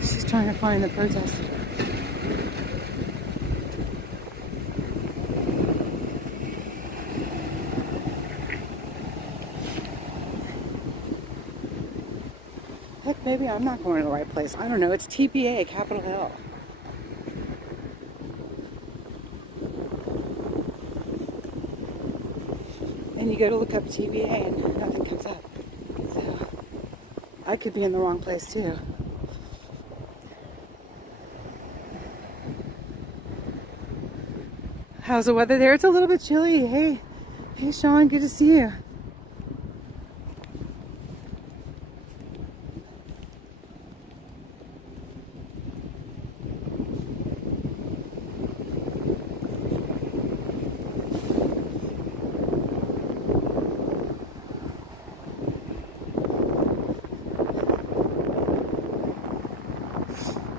She's trying to find the protest. Heck, maybe I'm not going to the right place. I don't know. It's TPA, Capitol Hill. And you go to look up TPA and nothing comes up. So I could be in the wrong place too. How's the weather there? It's a little bit chilly. Hey Sean, good to see you.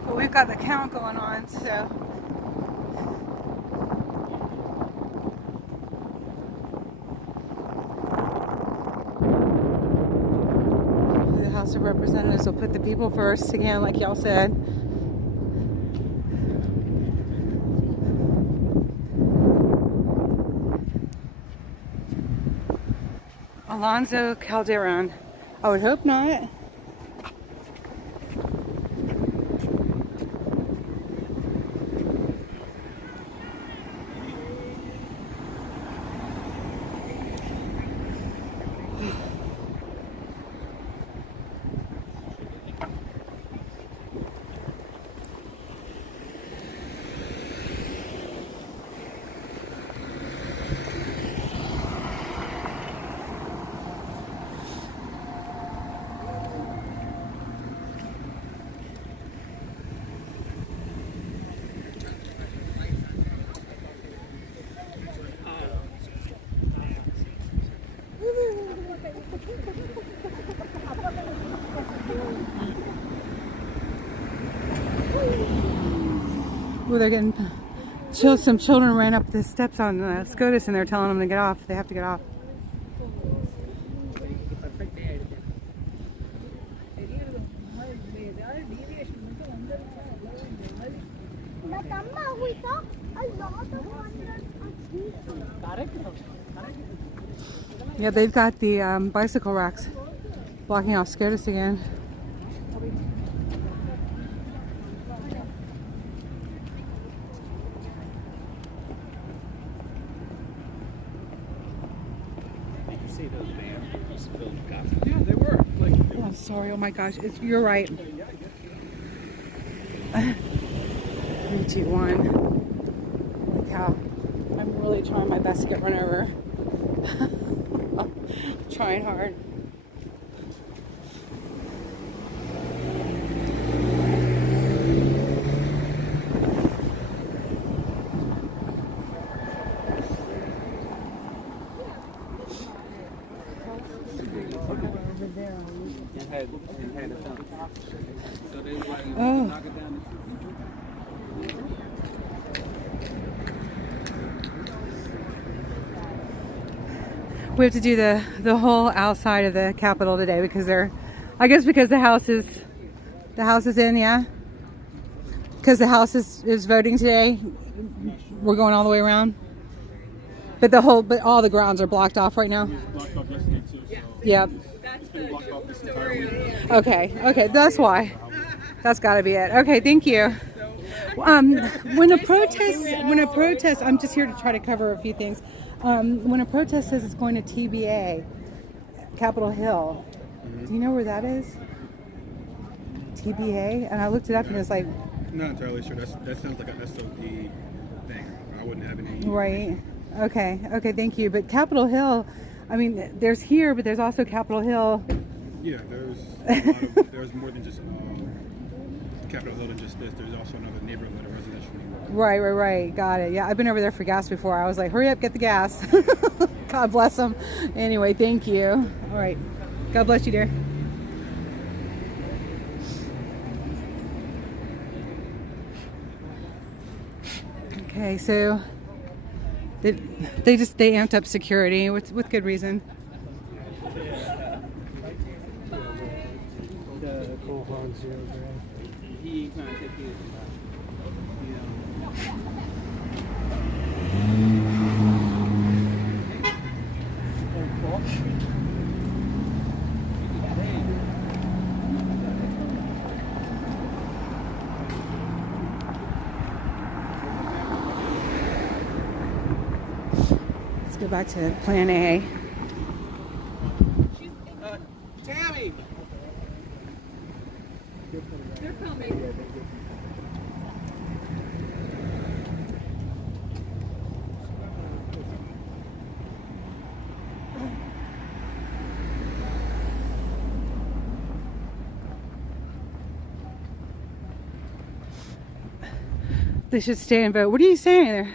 But we've got the count going on, so. The House of Representatives will put the people first again, like y'all said. Alonzo Calderon. I would hope not. Well, they're getting some children ran up the steps on SCOTUS and they're telling them to get off. They have to get off. Yeah, they've got the bicycle racks blocking off SCOTUS again. Yeah, they were. Oh, I'm sorry. Oh my gosh, you're right. 3, 2, 1. Look how I'm really trying my best to get run over. I'm trying hard. Oh. We have to do the whole outside of the Capitol today because I guess because the house is in, yeah. Because the house is voting today, we're going all the way around. But all the grounds are blocked off right now. Yep. Okay, that's why. That's got to be it. Okay, thank you. When a protest, I'm just here to try to cover a few things. When a protest says it's going to TBA, Capitol Hill, do you know where that is? TBA? And I looked it up and it was like... Not entirely sure. That sounds like a SOD thing. I wouldn't have any... Right. Okay, thank you. But Capitol Hill, I mean, there's here, but there's also Capitol Hill. Yeah, there's more than just Capitol Hill than just this. There's also another neighborhood, a residential neighborhood. Right. Got it. Yeah, I've been over there for gas before. I was like, hurry up, get the gas. God bless them. Anyway, thank you. All right. God bless you, dear. Okay, so they amped up security with good reason. The cohorts He ain't trying to take his. Let's go back to Plan A. Tammy! They're coming. They should stay and vote. What are you saying?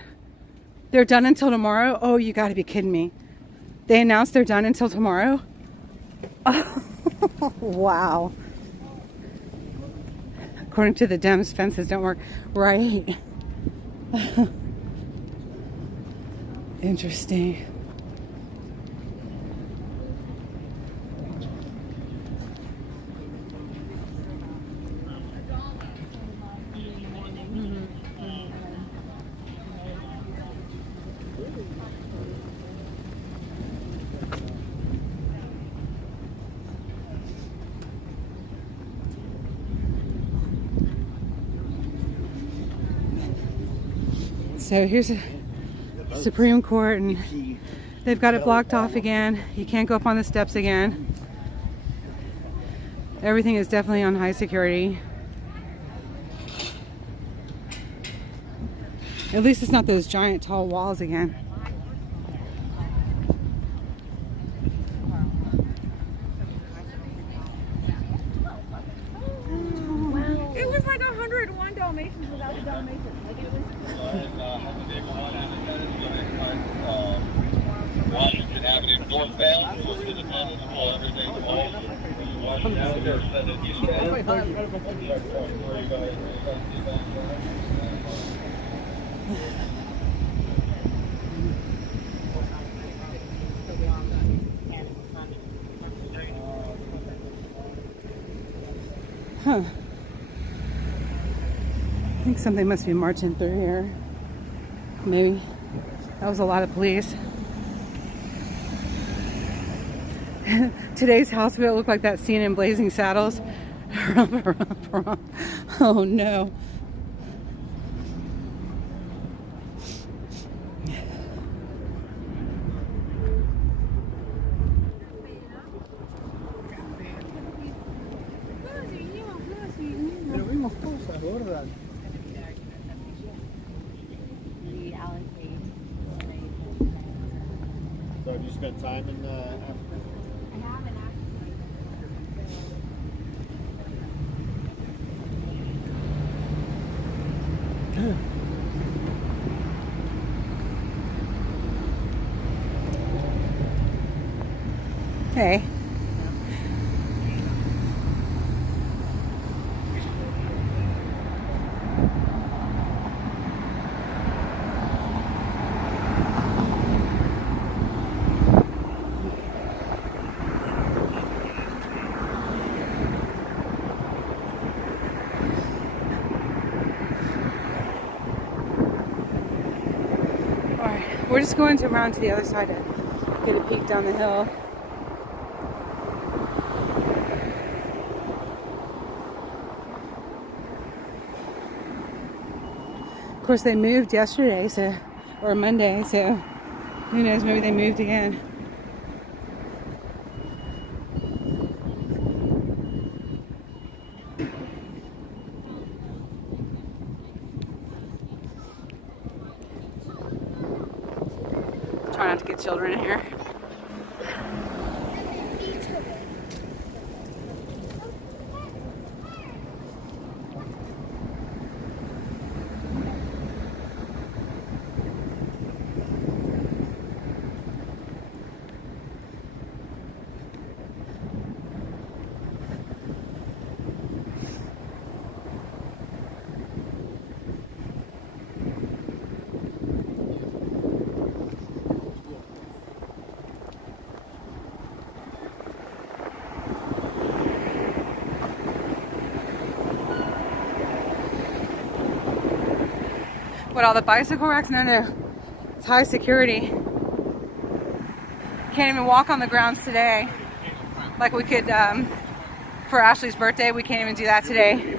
They're done until tomorrow? Oh, you got to be kidding me. They announced they're done until tomorrow? Oh, wow. According to the Dems, fences don't work. Right. Interesting. So here's a Supreme Court, and they've got it blocked off again. You can't go up on the steps again. Everything is definitely on high security. At least it's not those giant tall walls again. It was like 101 Dalmatians without the Dalmatians. Like it was. Washington Avenue northbound, so Independence will everything Huh. I think something must be marching through here. Maybe. That was a lot of police. Today's house will look like that scene in Blazing Saddles. Oh no. So have you spent time in Africa? I haven't Hey. Alright, we're just going around to the other side to get a peek down the hill. Of course, they moved yesterday, or Monday, so who knows, maybe they moved again. Try not to get children in here. What, all the bicycle racks? No, no. It's high security. Can't even walk on the grounds today. Like we could, for Ashley's birthday, we can't even do that today.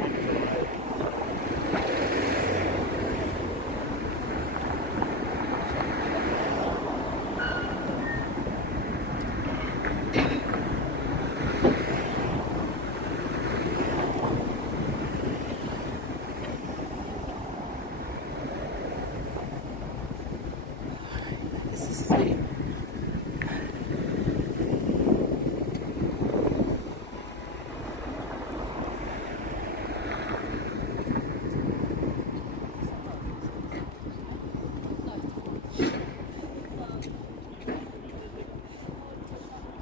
This is neat.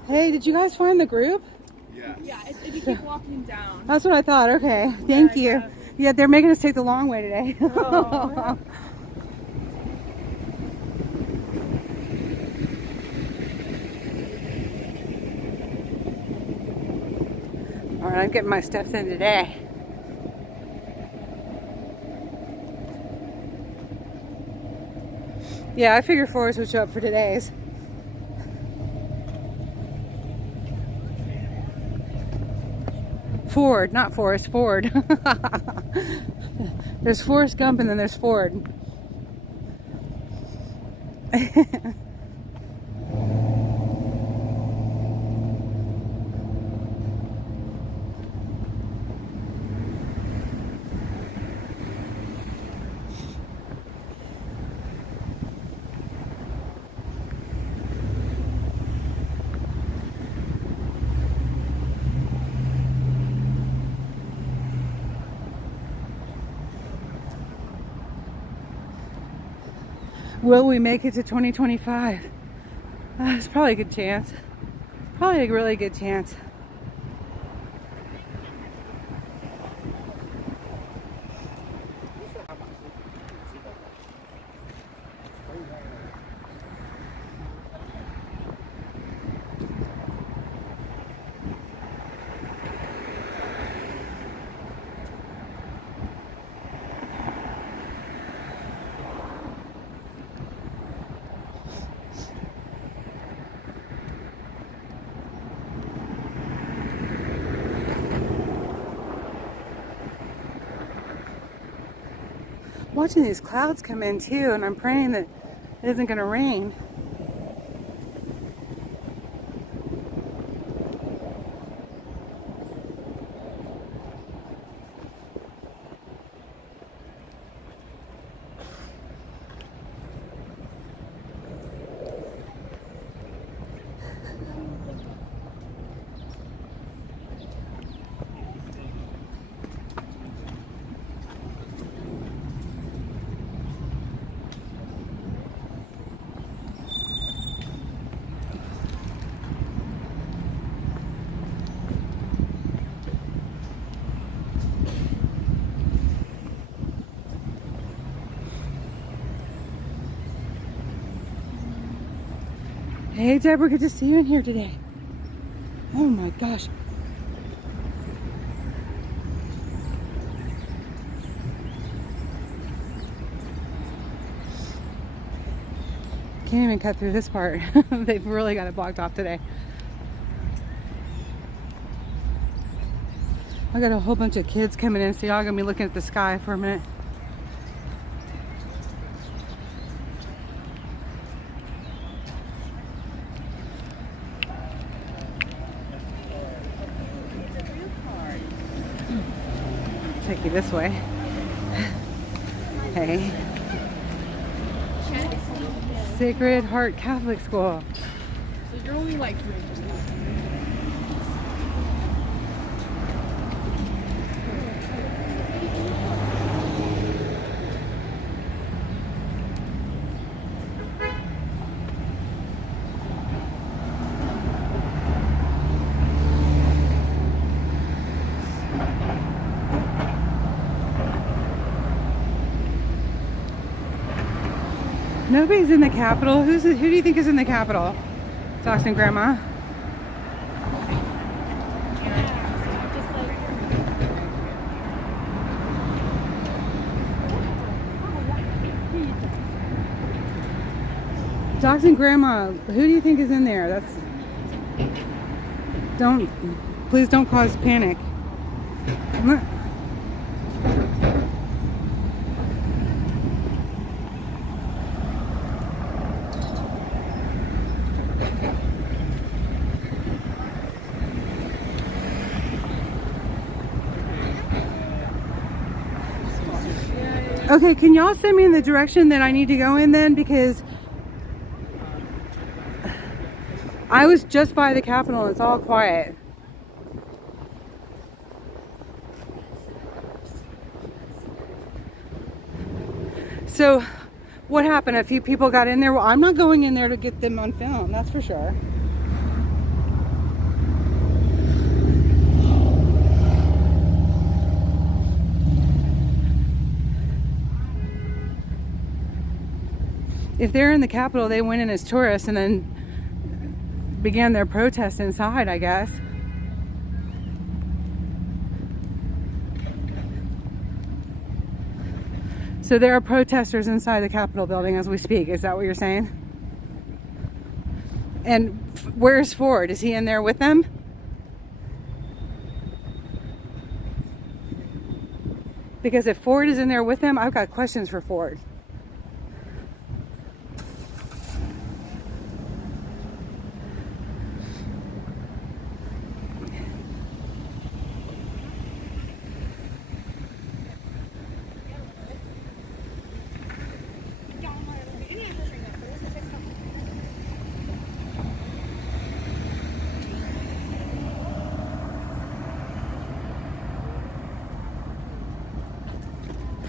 Hey, did you guys find the group? Yeah. Yeah, if you keep walking down. That's what I thought. Okay, thank you. yeah. Yeah, they're making us take the long way today. Oh. All right, I'm getting my steps in today. Yeah, I figure Forrest would show up for today's. Ford, not Forrest, Ford. There's Forrest Gump and then there's Ford. Will we make it to 2025? It's probably a good chance. Probably a really good chance. Watching these clouds come in too, and I'm praying that it isn't going to rain. Hey Deborah, good to see you in here today. Oh my gosh. Can't even cut through this part. They've really got it blocked off today. I got a whole bunch of kids coming in, so y'all gonna be looking at the sky for a minute. Take you this way. Hey. Sacred Heart Catholic School. So you're only like 3 inches. Nobody's in the Capitol. Who do you think is in the Capitol? Docs and Grandma. Docs and Grandma, who do you think is in there? Please don't cause panic. Okay, can y'all send me in the direction that I need to go in then? Because I was just by the Capitol and it's all quiet. So what happened? A few people got in there. Well, I'm not going in there to get them on film, that's for sure. If they're in the Capitol, they went in as tourists and then began their protest inside, I guess. So there are protesters inside the Capitol building as we speak. Is that what you're saying? And where's Ford? Is he in there with them? Because if Ford is in there with them, I've got questions for Ford.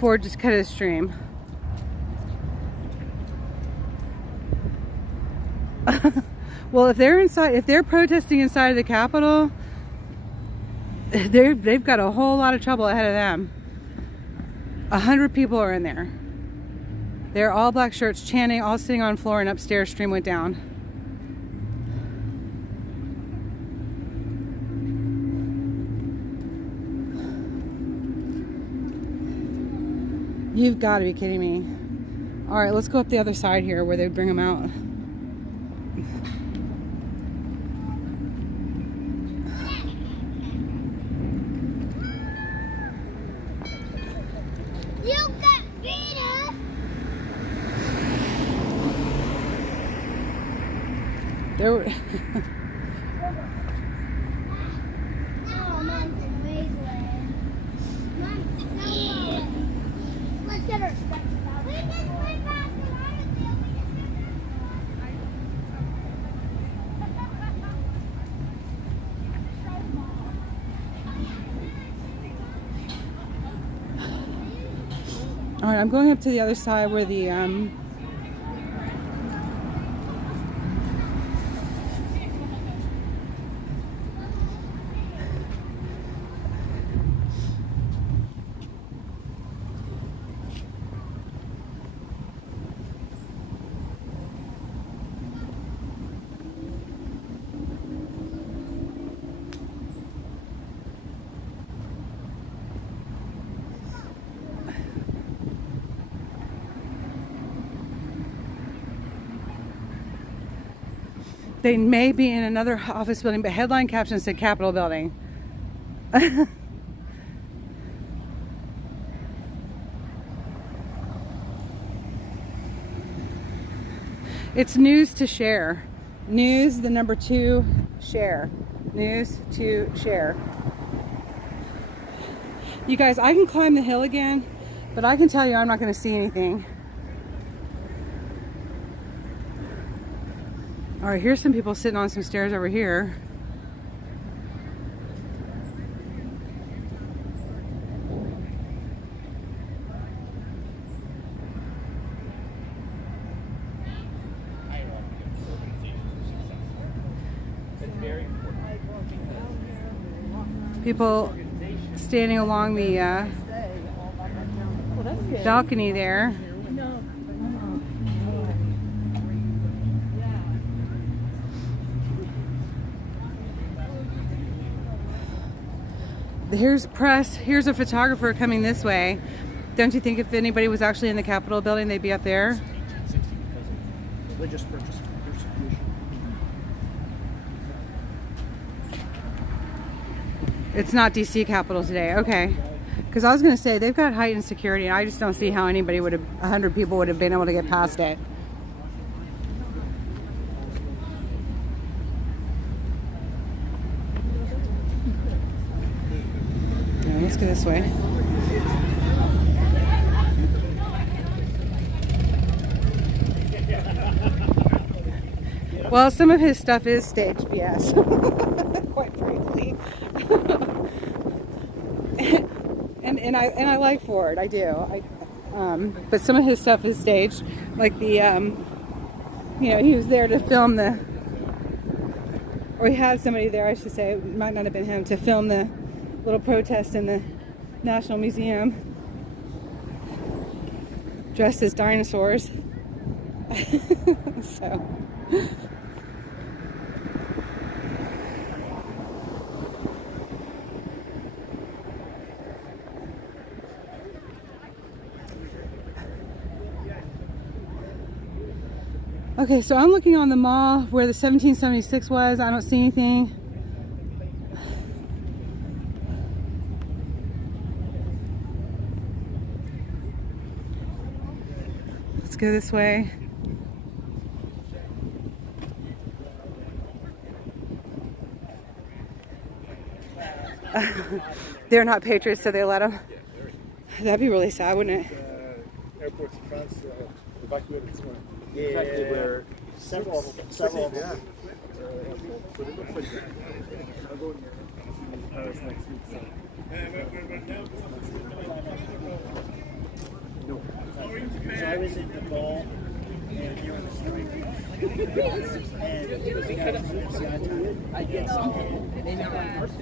Ford just cut his stream. Well, if they're protesting inside the Capitol, they've got a whole lot of trouble ahead of them. 100 people are in there. They're all black shirts chanting, all sitting on the floor, and upstairs stream went down. You've got to be kidding me. All right, let's go up the other side here where they bring them out. You got beat up. There were No, Mom's in Wasteland. Mom's no. Let's get her stuff out. We just went back to Ironfield. all right, I'm going up to the other side where the they may be in another office building, but headline caption said Capitol building. It's news to share. News, the number 2, share. News to share. You guys, I can climb the hill again, but I can tell you I'm not going to see anything. All right, here's some people sitting on some stairs over here. People standing along the balcony there. Here's press. Here's a photographer coming this way. Don't you think if anybody was actually in the Capitol building, they'd be up there? religious persecution. It's not DC Capitol today. Okay. Because I was going to say, they've got heightened security, and I just don't see how anybody would have, 100 people would have been able to get past it. Yeah, let's go this way. Well, some of his stuff is staged BS, quite frankly. and I like Ford, I do. But some of his stuff is staged, like the you know, he was there to film the, or he had somebody there, I should say, it might not have been him, to film the little protest in the National Museum, dressed as dinosaurs. So. Okay, so I'm looking on the mall where the 1776 was. I don't see anything. Let's go this way. They're not patriots, so they let them. That'd be really sad, wouldn't it? Airports in France evacuated this morning. Infected where Several of them. yeah. But it looks like I'll go in Paris next week. So. No. So I was in the mall and here on the street. And the guys who live outside, I get something. And they never rehearsed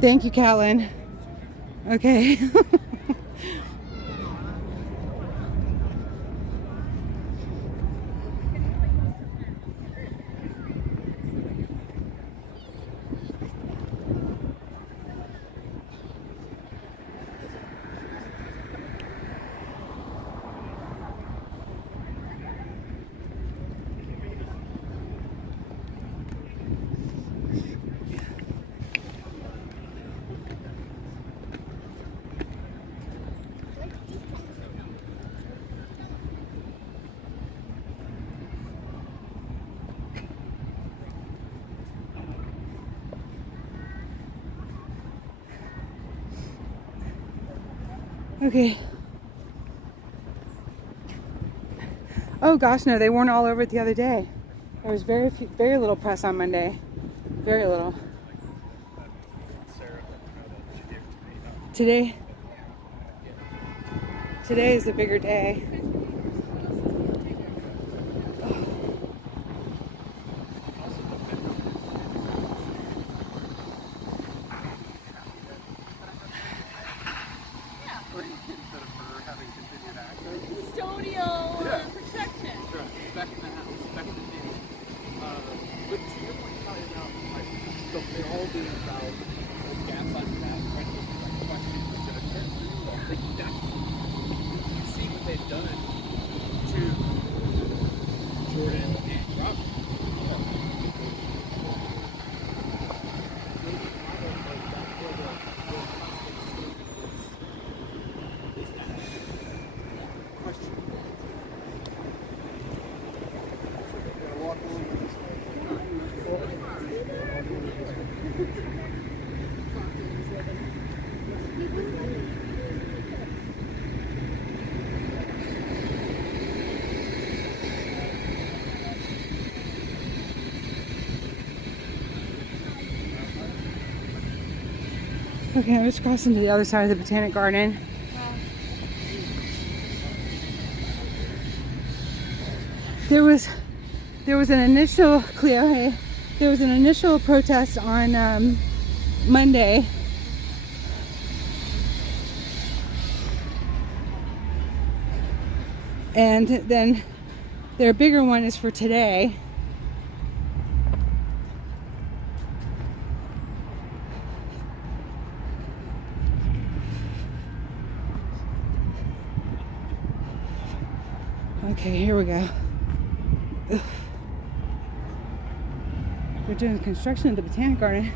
Thank you, Callan. Okay. Okay. Oh gosh, no, they weren't all over it the other day. There was very little press on Monday. Very little. Today is a bigger day. Custodial protection. Sure. Back in the house, back in the day. But to your point, probably about like they're all being about gaslighting that, trying to like question what's gonna occur. Like that's you see what they've done to Jordan and Robert. Okay, I'm just crossing to the other side of the Botanic Garden. There was an initial there was an initial protest on Monday. And then their bigger one is for today. Okay, here we go. Ugh. They're doing construction at the Botanic Garden.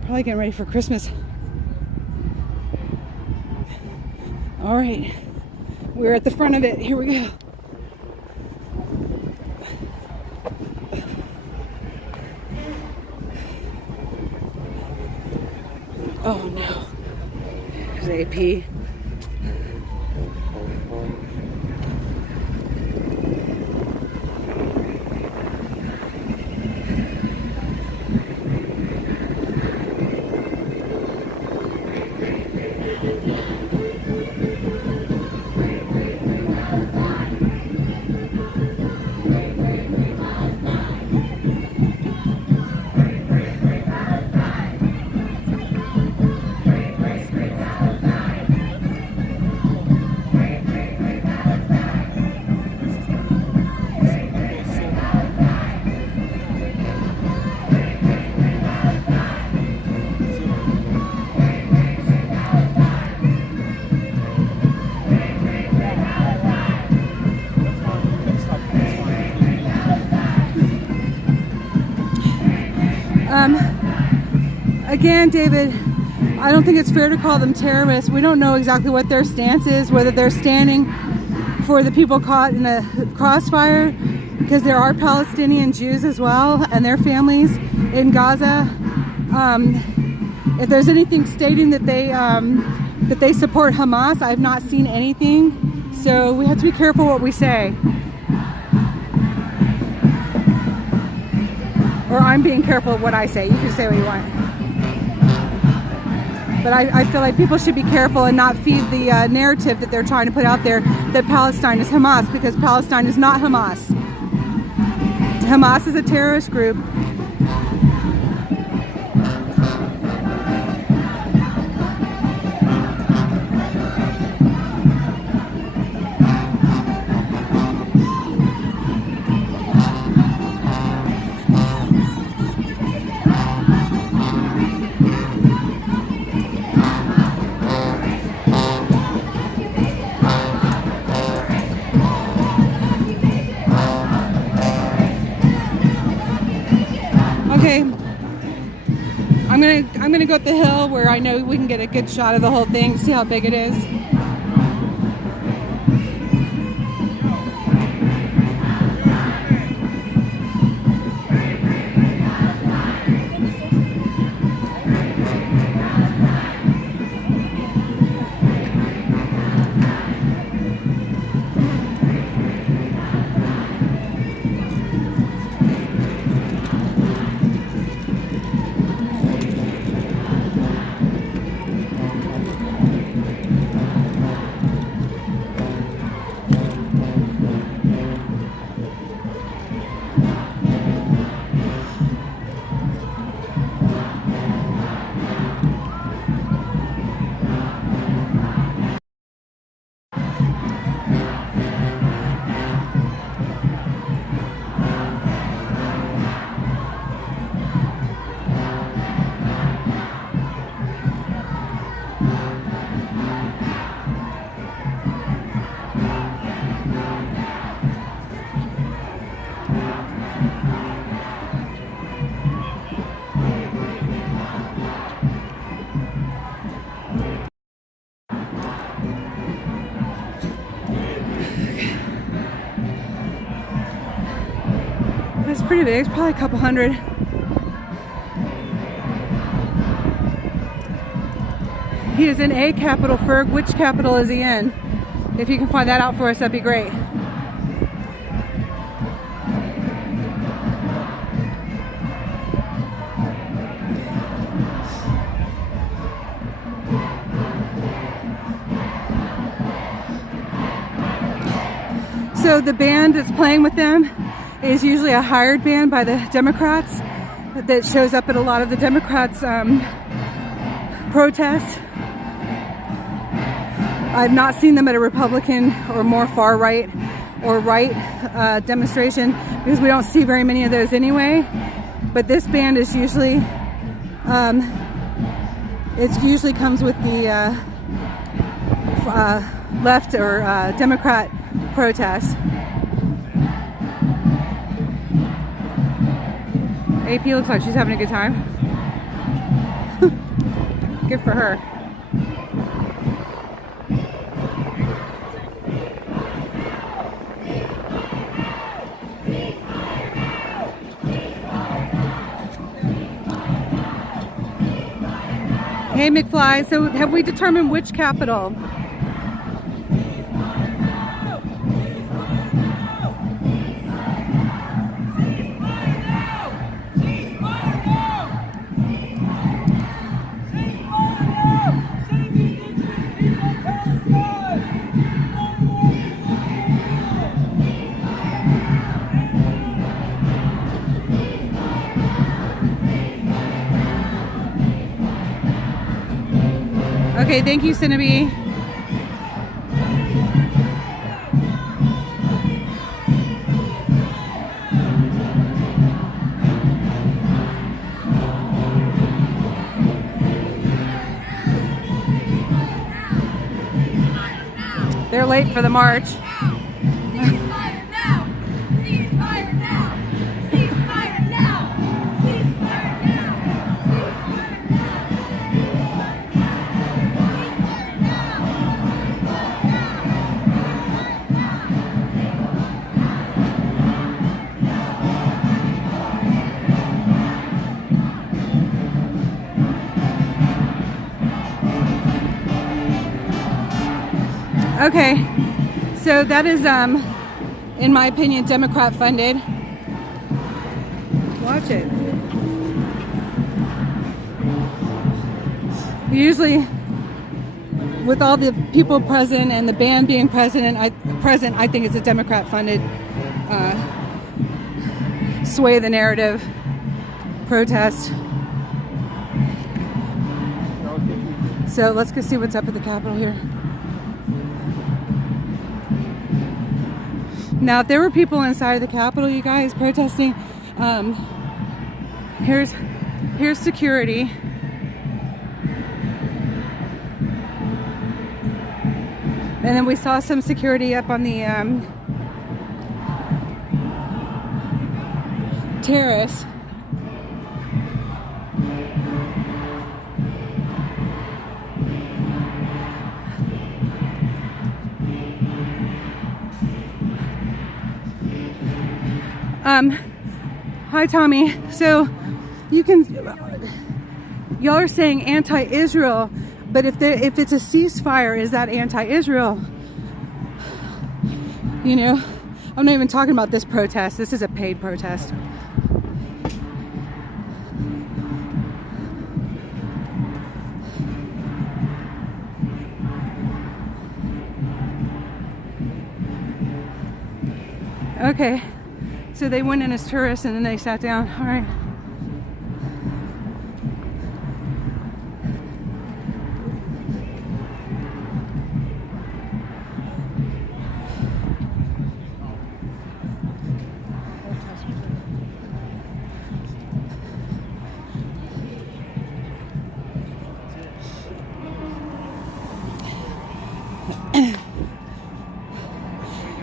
Probably getting ready for Christmas. All right, we're at the front of it. Here we go. Oh no, there's AP. Again, David, I don't think it's fair to call them terrorists. We don't know exactly what their stance is, whether they're standing for the people caught in the crossfire, because there are Palestinian Jews as well and their families in Gaza. If there's anything stating that they support Hamas, I've not seen anything. So we have to be careful what we say. Or I'm being careful of what I say. You can say what you want. But I feel like people should be careful and not feed the narrative that they're trying to put out there that Palestine is Hamas, because Palestine is not Hamas. Hamas is a terrorist group. Okay, I'm gonna go up the hill where I know we can get a good shot of the whole thing, see how big it is. It's pretty big, it's probably a couple hundred. He is in a capital, Ferg. Which capital is he in? If you can find that out for us, that'd be great. So the band that's playing with them is usually a hired band by the Democrats that shows up at a lot of the Democrats' protests. I've not seen them at a Republican or more far right or right demonstration, because we don't see very many of those anyway. But this band is usually, it usually comes with the left or Democrat protests. AP looks like she's having a good time. Good for her. Hey McFly, so have we determined which capital? Okay, thank you, Cinnabee. They're late for the march. Ceasefire now! Ceasefire now! Ceasefire now! Ceasefire now! Okay, so that is, in my opinion, Democrat funded. Watch it. Usually, with all the people present and the band being present, I think it's a Democrat funded sway the narrative protest. So let's go see what's up at the Capitol here. Now, if there were people inside of the Capitol, you guys, protesting, here's security. And then we saw some security up on the terrace. Hi Tommy. So y'all are saying anti-Israel, but if it's a ceasefire, is that anti-Israel? You know, I'm not even talking about this protest. This is a paid protest. Okay. So they went in as tourists and then they sat down. All right.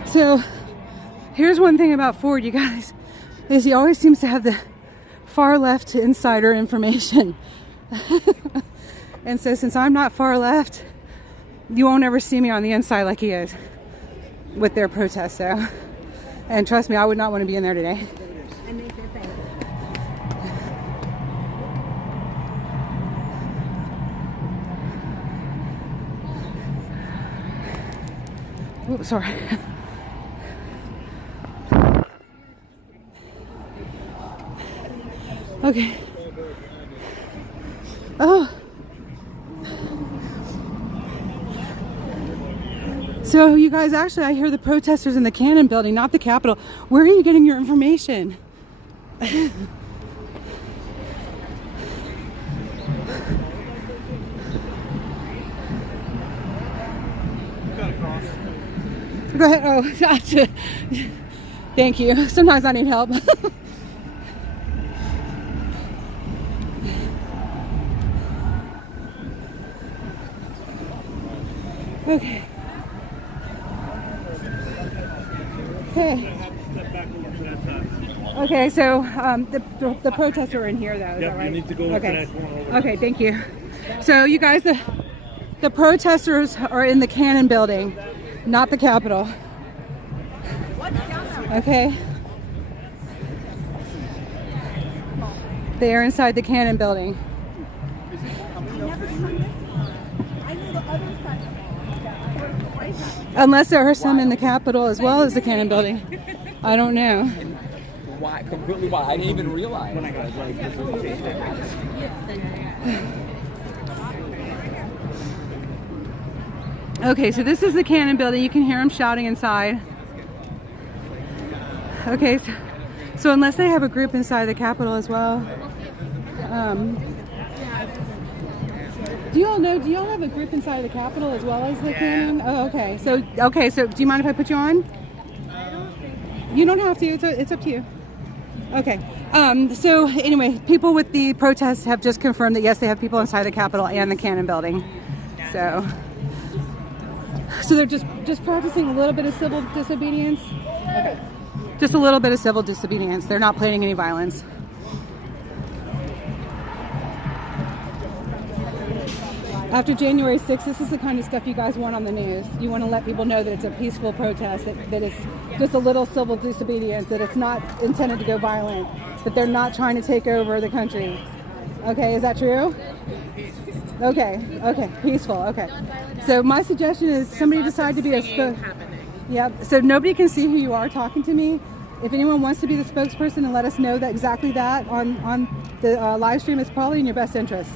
So here's one thing about Ford, you guys, is he always seems to have the far left insider information. And so since I'm not far left, you won't ever see me on the inside like he is with their protests. So, and trust me, I would not want to be in there today. Oops, sorry. Okay. Oh. So you guys, actually, I hear the protesters in the Cannon building, not the Capitol. Where are you getting your information? Go ahead. Oh, gotcha. Thank you. Sometimes I need help. Okay. Okay. Step back over to that side. Okay, so the protests are in here, though. Is Yep, that right? you need to go okay. to that corner over Okay, thank you. So you guys, the protesters are in the Cannon Building, not the Capitol. Okay. They are inside the Cannon Building. Unless there are some in the Capitol as well as the Cannon Building. I don't know. Why? Completely why? I didn't even realize. Okay, so this is the Cannon Building. You can hear them shouting inside. Okay, so unless they have a group inside the Capitol as well. Do you all have a group inside the Capitol as well as the Cannon? Oh, okay. So do you mind if I put you on? You don't have to. It's up to you. Okay. So anyway, people with the protests have just confirmed that yes, they have people inside the Capitol and the Cannon Building. So they're just practicing a little bit of civil disobedience. Okay. Just a little bit of civil disobedience. They're not planning any violence. After January 6th, this is the kind of stuff you guys want on the news. You want to let people know that it's a peaceful protest, that it's just a little civil disobedience, that it's not intended to go violent, that they're not trying to take over the country. Okay, is that true? Okay, peaceful, okay. So my suggestion is somebody decide to be a Yep, so nobody can see who you are talking to me. If anyone wants to be the spokesperson and let us know that exactly that on the live stream, it's probably in your best interest.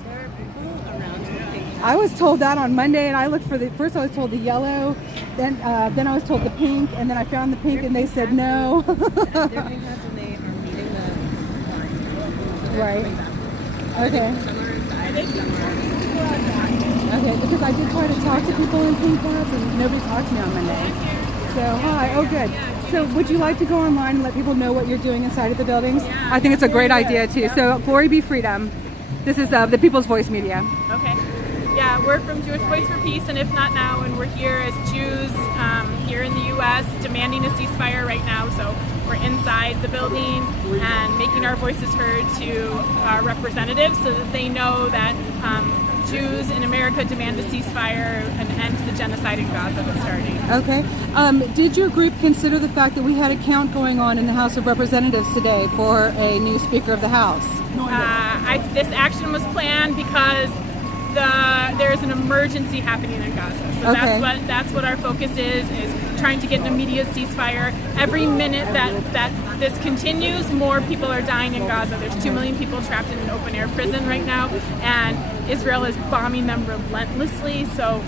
I was told that on Monday, and I looked for first I was told the yellow, then I was told the pink, and then I found the pink, and they said no. Right. Okay. Okay, because I did try to talk to people in pink hats, and nobody talked to me on Monday. So hi. Oh, good. So would you like to go online and let people know what you're doing inside of the buildings? I think it's a great idea too. So Glory Be Freedom. This is the People's Voice Media. Okay. Yeah, we're from Jewish Voice for Peace, and if not now, and we're here as Jews here in the U.S. demanding a ceasefire right now. So we're inside the building and making our voices heard to our representatives so that they know that Jews in America demand a ceasefire and end to the genocide in Gaza that's starting. Okay. Did your group consider the fact that we had a count going on in the House of Representatives today for a new Speaker of the House? This action was planned because there's an emergency happening in Gaza. So that's what our focus is trying to get an immediate ceasefire. Every minute that this continues, more people are dying in Gaza. There's 2 million people trapped in an open air prison right now, and Israel is bombing them relentlessly. So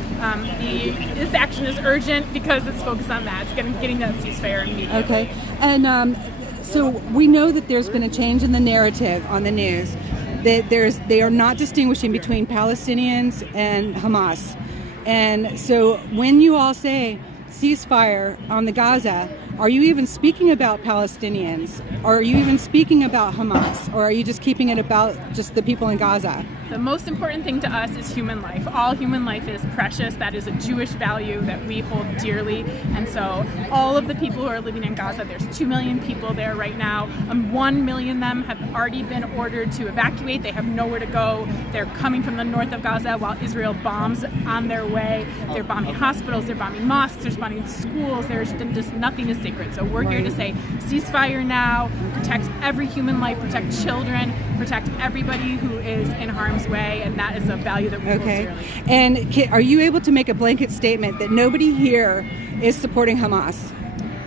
this action is urgent because it's focused on that. It's getting that ceasefire immediately. Okay. And so we know that there's been a change in the narrative on the news. They are not distinguishing between Palestinians and Hamas. And so when you all say ceasefire on the Gaza, are you even speaking about Palestinians? Or are you even speaking about Hamas? Or are you just keeping it about just the people in Gaza? The most important thing to us is human life. All human life is precious. That is a Jewish value that we hold dearly. And so all of the people who are living in Gaza, there's 2 million people there right now. 1 million of them have already been ordered to evacuate. They have nowhere to go. They're coming from the north of Gaza while Israel bombs on their way. They're bombing hospitals. They're bombing mosques. They're bombing schools. There's just nothing is sacred. So we're here to say ceasefire now, protect every human life, protect children, protect everybody who is in harm's way, and that is a value that we hold dearly. And are you able to make a blanket statement that nobody here is supporting Hamas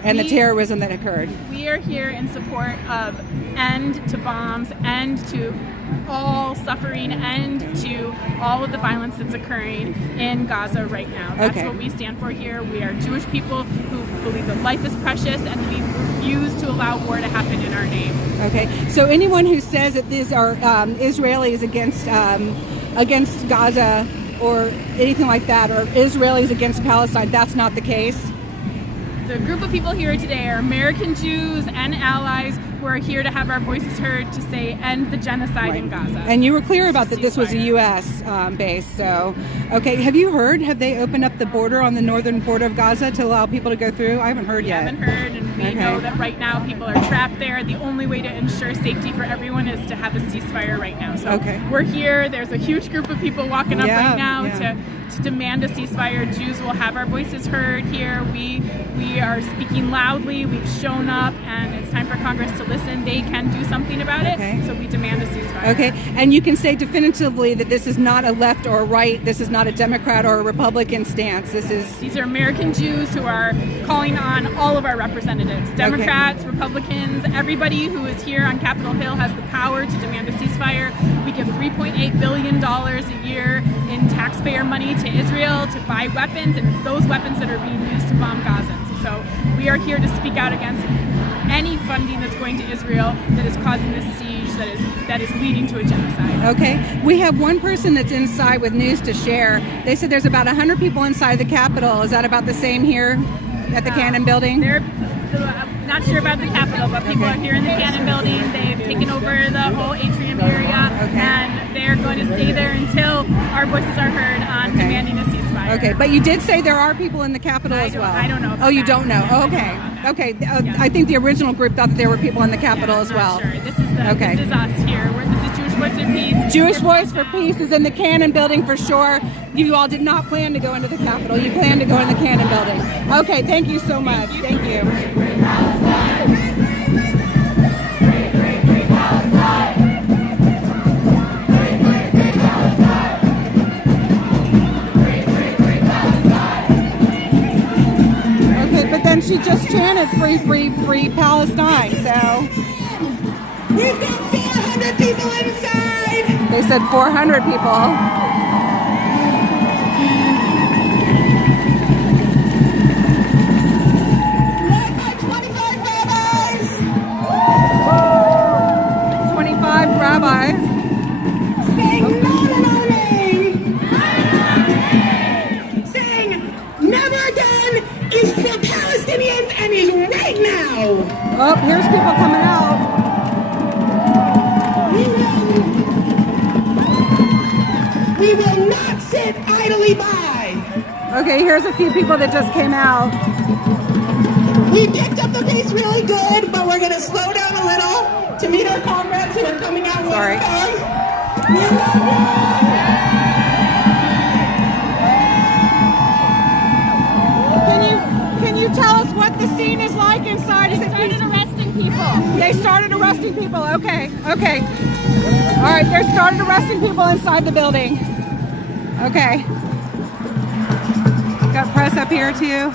and the terrorism that occurred? We are here in support of end to bombs, end to all suffering, end to all of the violence that's occurring in Gaza right now. That's what we stand for here. We are Jewish people who believe that life is precious, and we refuse to allow war to happen in our name. Okay, so anyone who says that these are Israelis against Gaza or anything like that, or Israelis against Palestine, that's not the case? The group of people here today are American Jews and allies who are here to have our voices heard to say end the genocide in Gaza. And you were clear about that this was a U.S. base. So, okay, have they opened up the border on the northern border of Gaza to allow people to go through? I haven't heard yet. I haven't heard, and We Okay. know that right now people are trapped there. The only way to ensure safety for everyone is to have a ceasefire right now. So Okay. we're here. There's a huge group of people walking up Yeah, right now yeah. to demand a ceasefire. Jews will have our voices heard here. We are speaking loudly. We've shown up, and it's time for Congress to listen. They can do something about it. Okay. So we demand a ceasefire. Okay, and you can say definitively that this is not a left or a right, this is not a Democrat or a Republican stance. These are American Jews who are calling on all of our representatives, Democrats, Republicans, everybody who is here on Capitol Hill has the power to demand a ceasefire. We give $3.8 billion a year in taxpayer money to Israel to buy weapons, and it's those weapons that are being used to bomb Gazans. So we are here to speak out against any funding that's going to Israel that is causing this siege that is leading to a genocide. Okay, we have one person that's inside with news to share. They said there's about 100 people inside the Capitol. Is that about the same here at the Cannon Building? I'm not sure about the Capitol, but people are here in the Cannon Building. They've taken over the whole atrium area, and they're going to stay there until our voices are heard on demanding a ceasefire. Okay, but you did say there are people in the Capitol as well. I don't know about Oh, you that. don't know? Oh, okay. Okay. I think the original group thought that there were people in the Capitol as I'm well. not sure. This is us here. This is Jewish Voice for Peace. Jewish Voice for Peace is in the Cannon Building for sure. You all did not plan to go into the Capitol. You planned to go in the Cannon Building. Okay, thank you so much. Thank you. Okay, but then she just chanted free, free, free Palestine, so. We've got 400 people inside! They said 400 people. Led by 25 rabbis! 25 rabbis. Saying no to no name! Saying never again is for Palestinians and is right now! Oh, here's people coming out. We will not sit idly by! Okay, here's a few people that just came out. We picked up the pace really good, but we're gonna slow down a little to meet our comrades who are coming out with Sorry. us. We love you! Can you tell us what the scene is like inside? Is it Arresting people. They started arresting people. Okay. Okay. All right, they started arresting people inside the building. Okay. Got press up here too.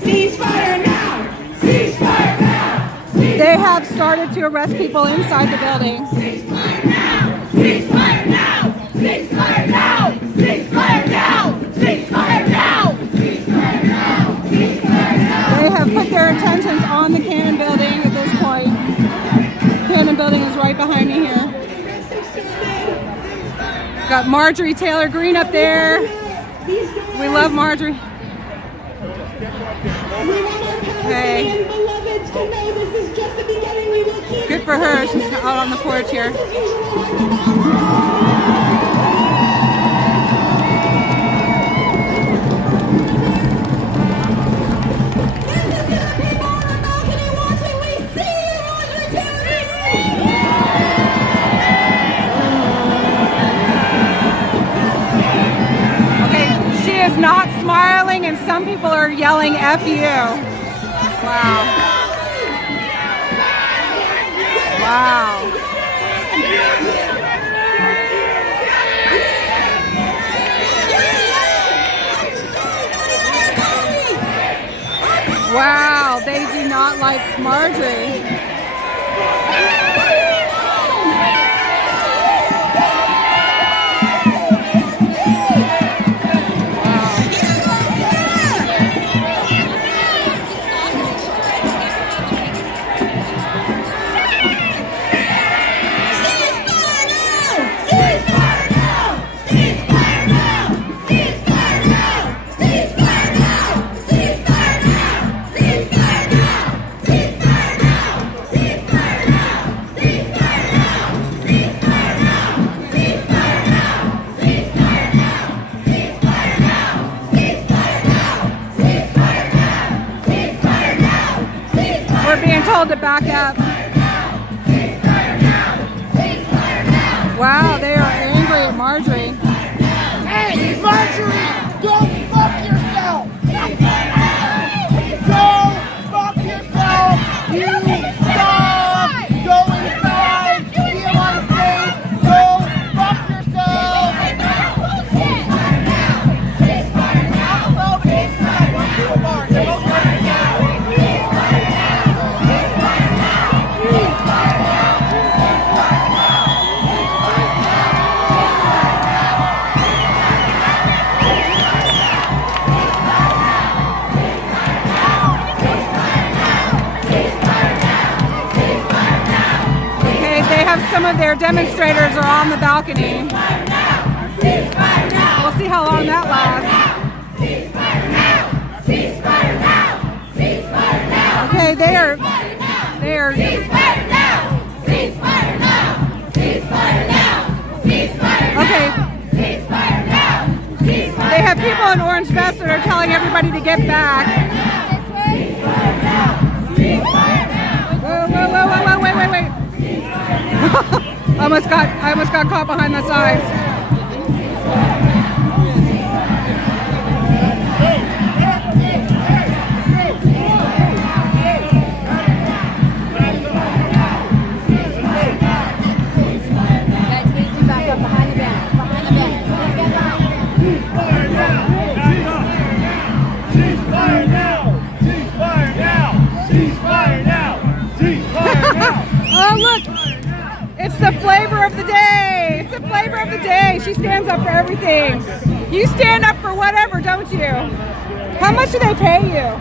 Ceasefire now! Ceasefire now! They have started to arrest people inside the building. Ceasefire now! Ceasefire now! Ceasefire now! Ceasefire now! Ceasefire now! Ceasefire now! Ceasefire now! They have put their attentions on the Cannon Building at this point. Cannon Building is right behind me here. Got Marjorie Taylor Greene up there. We love Marjorie. Okay. Good for her. She's out on the porch here. She is not smiling, and some people are yelling F you. Wow. Wow. Wow, they do not like Marjorie. told to back up. Wow, they are angry at Marjorie. Hey, Marjorie, go fuck yourself! Go fuck yourself! You stop! Go inside! Feel unsafe! Go fuck yourself! Some of their demonstrators are on the balcony. We'll see how long that lasts. Okay, they are. Okay. They have people in orange vests that are telling everybody to get back. Whoa, whoa, whoa, whoa, whoa, wait, wait, wait. I almost got caught behind the sides. Guys, please do back up behind the banner. Behind the banner. Please get behind. Ceasefire now! Ceasefire now! Ceasefire now! Ceasefire now! Oh, look! It's the flavor of the day! It's the flavor of the day! She stands up for everything. You stand up for whatever, don't you? How much do they pay you?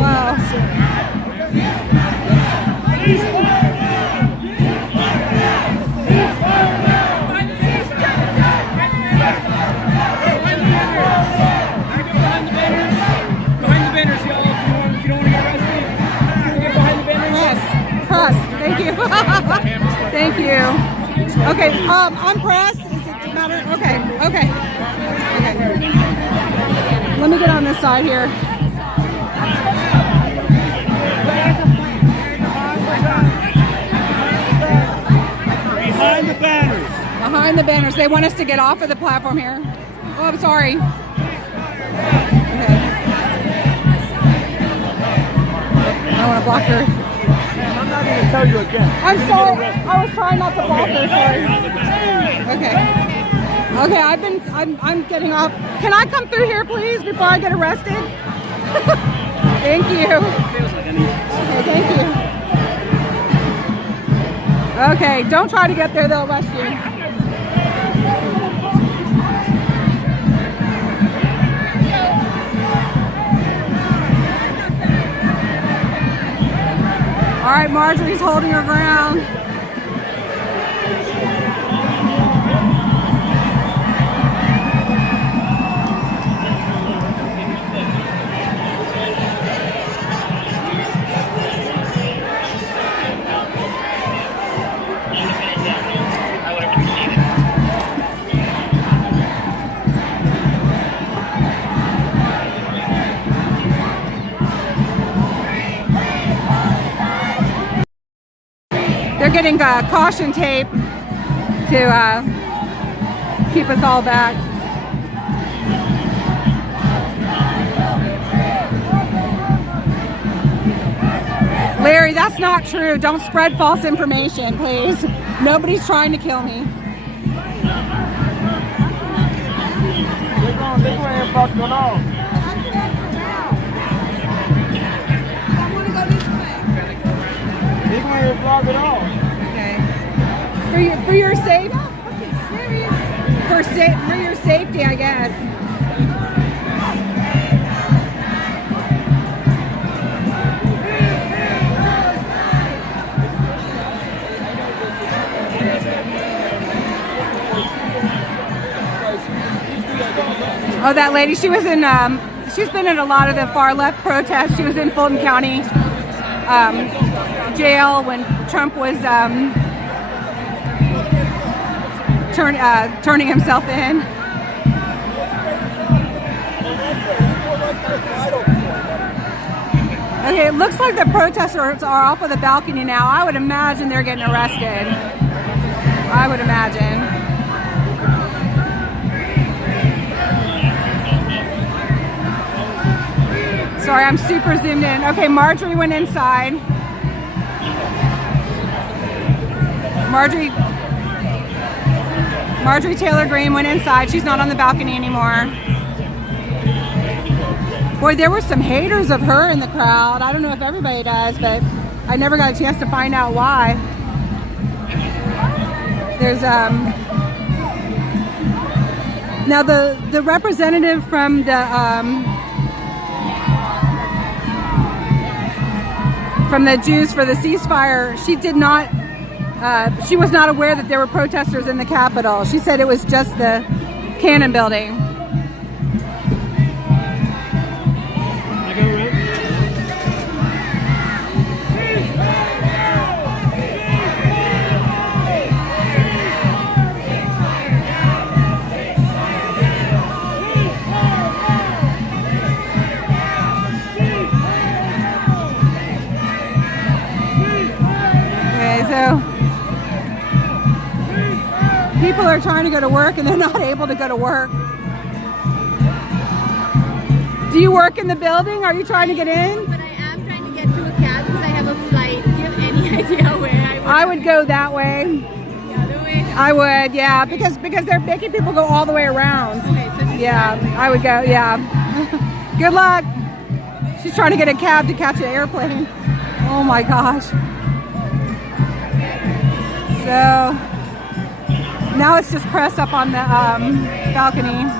Wow. Thank you. Thank you. Okay, I'm press. Is it matter? Okay. Let me get on this side here. Behind the banners. Behind the banners. They want us to get off of the platform here. Oh, I'm sorry. Okay. I don't want to block her. I'm not going to tell you again. I'm sorry. I was trying not to block her. Sorry. Okay. Okay. I'm getting off. Can I come through here, please, before I get arrested? Thank you. Okay. Thank you. Okay. Don't try to get there. They'll arrest you. All right, Marjorie's holding her ground. They're getting caution tape to keep us all back. Larry, that's not true. Don't spread false information, please. Nobody's trying to kill me. Okay. For your safety. For your safety, I guess. Oh, that lady. She was in. She's been in a lot of the far left protests. She was in Fulton County jail when Trump was turning himself in. Okay, it looks like the protesters are off of the balcony now. I would imagine they're getting arrested. I would imagine. Sorry, I'm super zoomed in. Okay, Marjorie went inside. Marjorie Taylor Greene went inside. She's not on the balcony anymore. Boy, there were some haters of her in the crowd. I don't know if everybody does, but I never got a chance to find out why. There's now the representative from the Jews for the ceasefire, she was not aware that there were protesters in the Capitol. She said it was just the Cannon building. People are trying to go to work and they're not able to go to work. Do you work in the building? Are you trying to get in? But I am trying to get to a cab because I have a flight. Do you have any idea where I would go that way. The other way? I would, yeah, because they're making people go all the way around. Okay, so Yeah, I would go, yeah. Good luck. She's trying to get a cab to catch an airplane. Oh my gosh. So now it's just press up on the balcony.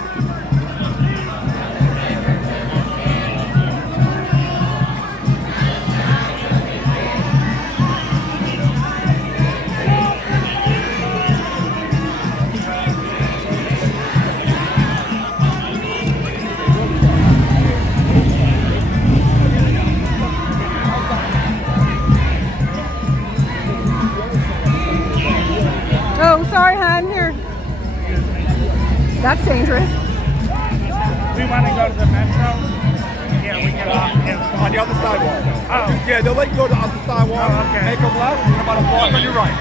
Oh, sorry, hon. Here. That's dangerous. We want to go to the metro. Yeah, we get off. On the other sidewalk. Oh. Yeah, they'll let you go to the other sidewalk. Oh, okay. Make them left, and about a block on your right.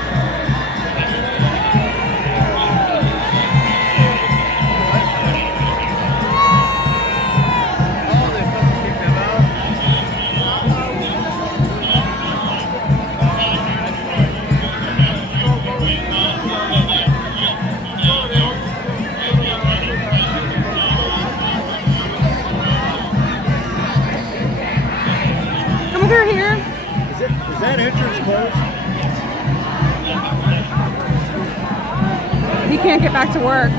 Come over here. Is that entrance closed? He can't get back to work.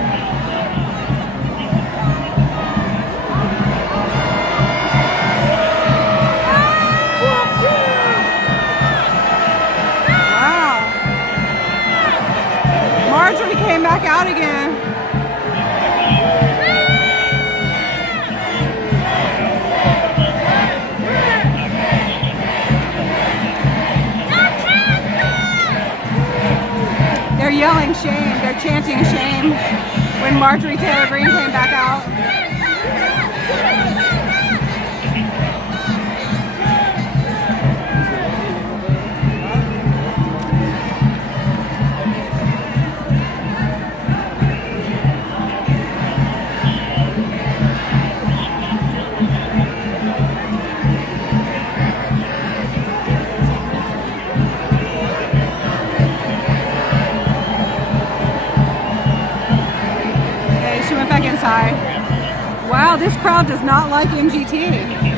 Wow. Marjorie came back out again. They're yelling shame, they're chanting shame when Marjorie Taylor Greene came back out. She went back inside. Wow, this crowd does not like MGT.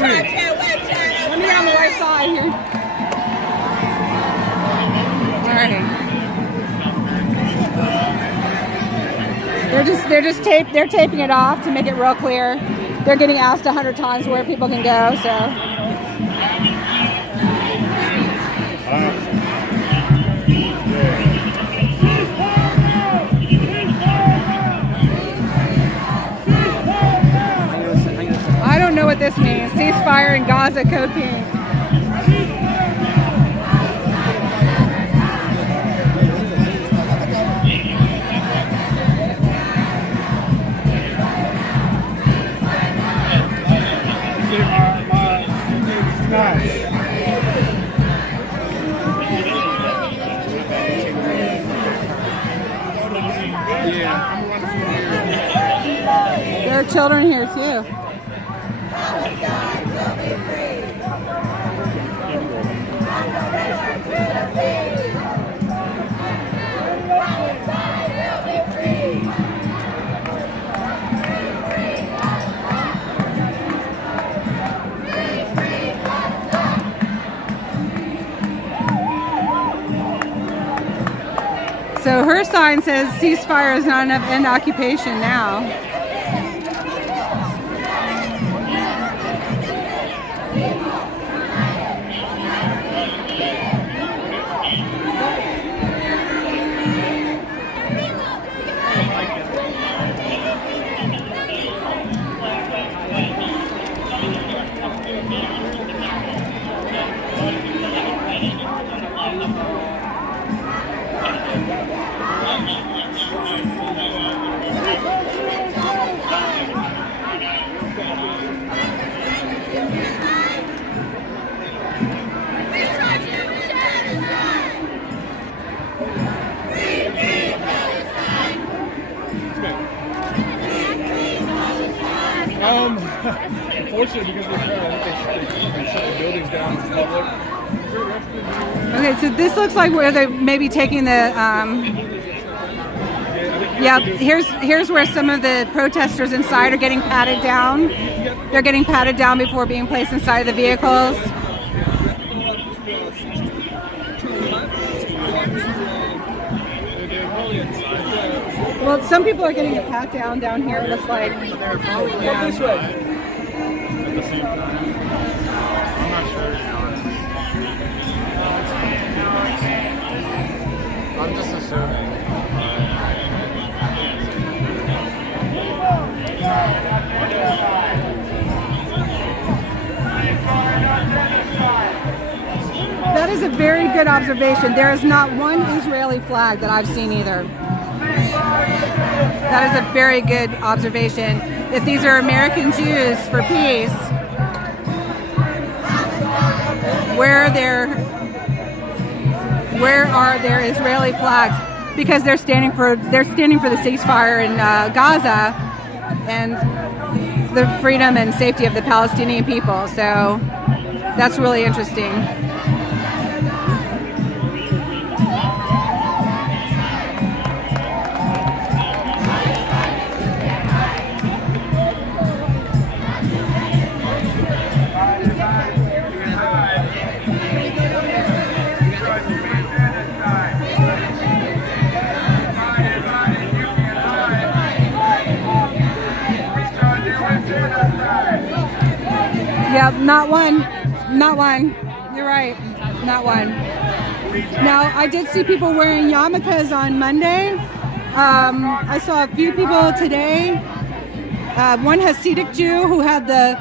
Let me on the right side here. All right. They're taping it off to make it real clear. They're getting asked 100 times where people can go, so. I don't know what this means. Ceasefire in Gaza, code pink. There are children here too. So her sign says ceasefire is not enough, end occupation now. Unfortunately, because we're there, I think they shut the buildings down to the public. Okay, so this looks like where they're maybe taking the. Yeah, here's where some of the protesters inside are getting patted down. They're getting patted down before being placed inside of the vehicles. Well, some people are getting a pat down here, it looks like. This way. At the same time, I'm not sure, to be honest. I'm just assuming. That is a very good observation. There is not one Israeli flag that I've seen either. That is a very good observation. If these are American Jews for peace, where are their Israeli flags? Because they're standing for the ceasefire in Gaza and the freedom and safety of the Palestinian people. So that's really interesting. Yep, not one. You're right, not one. Now, I did see people wearing yarmulkes on Monday. I saw a few people today. One Hasidic Jew who had the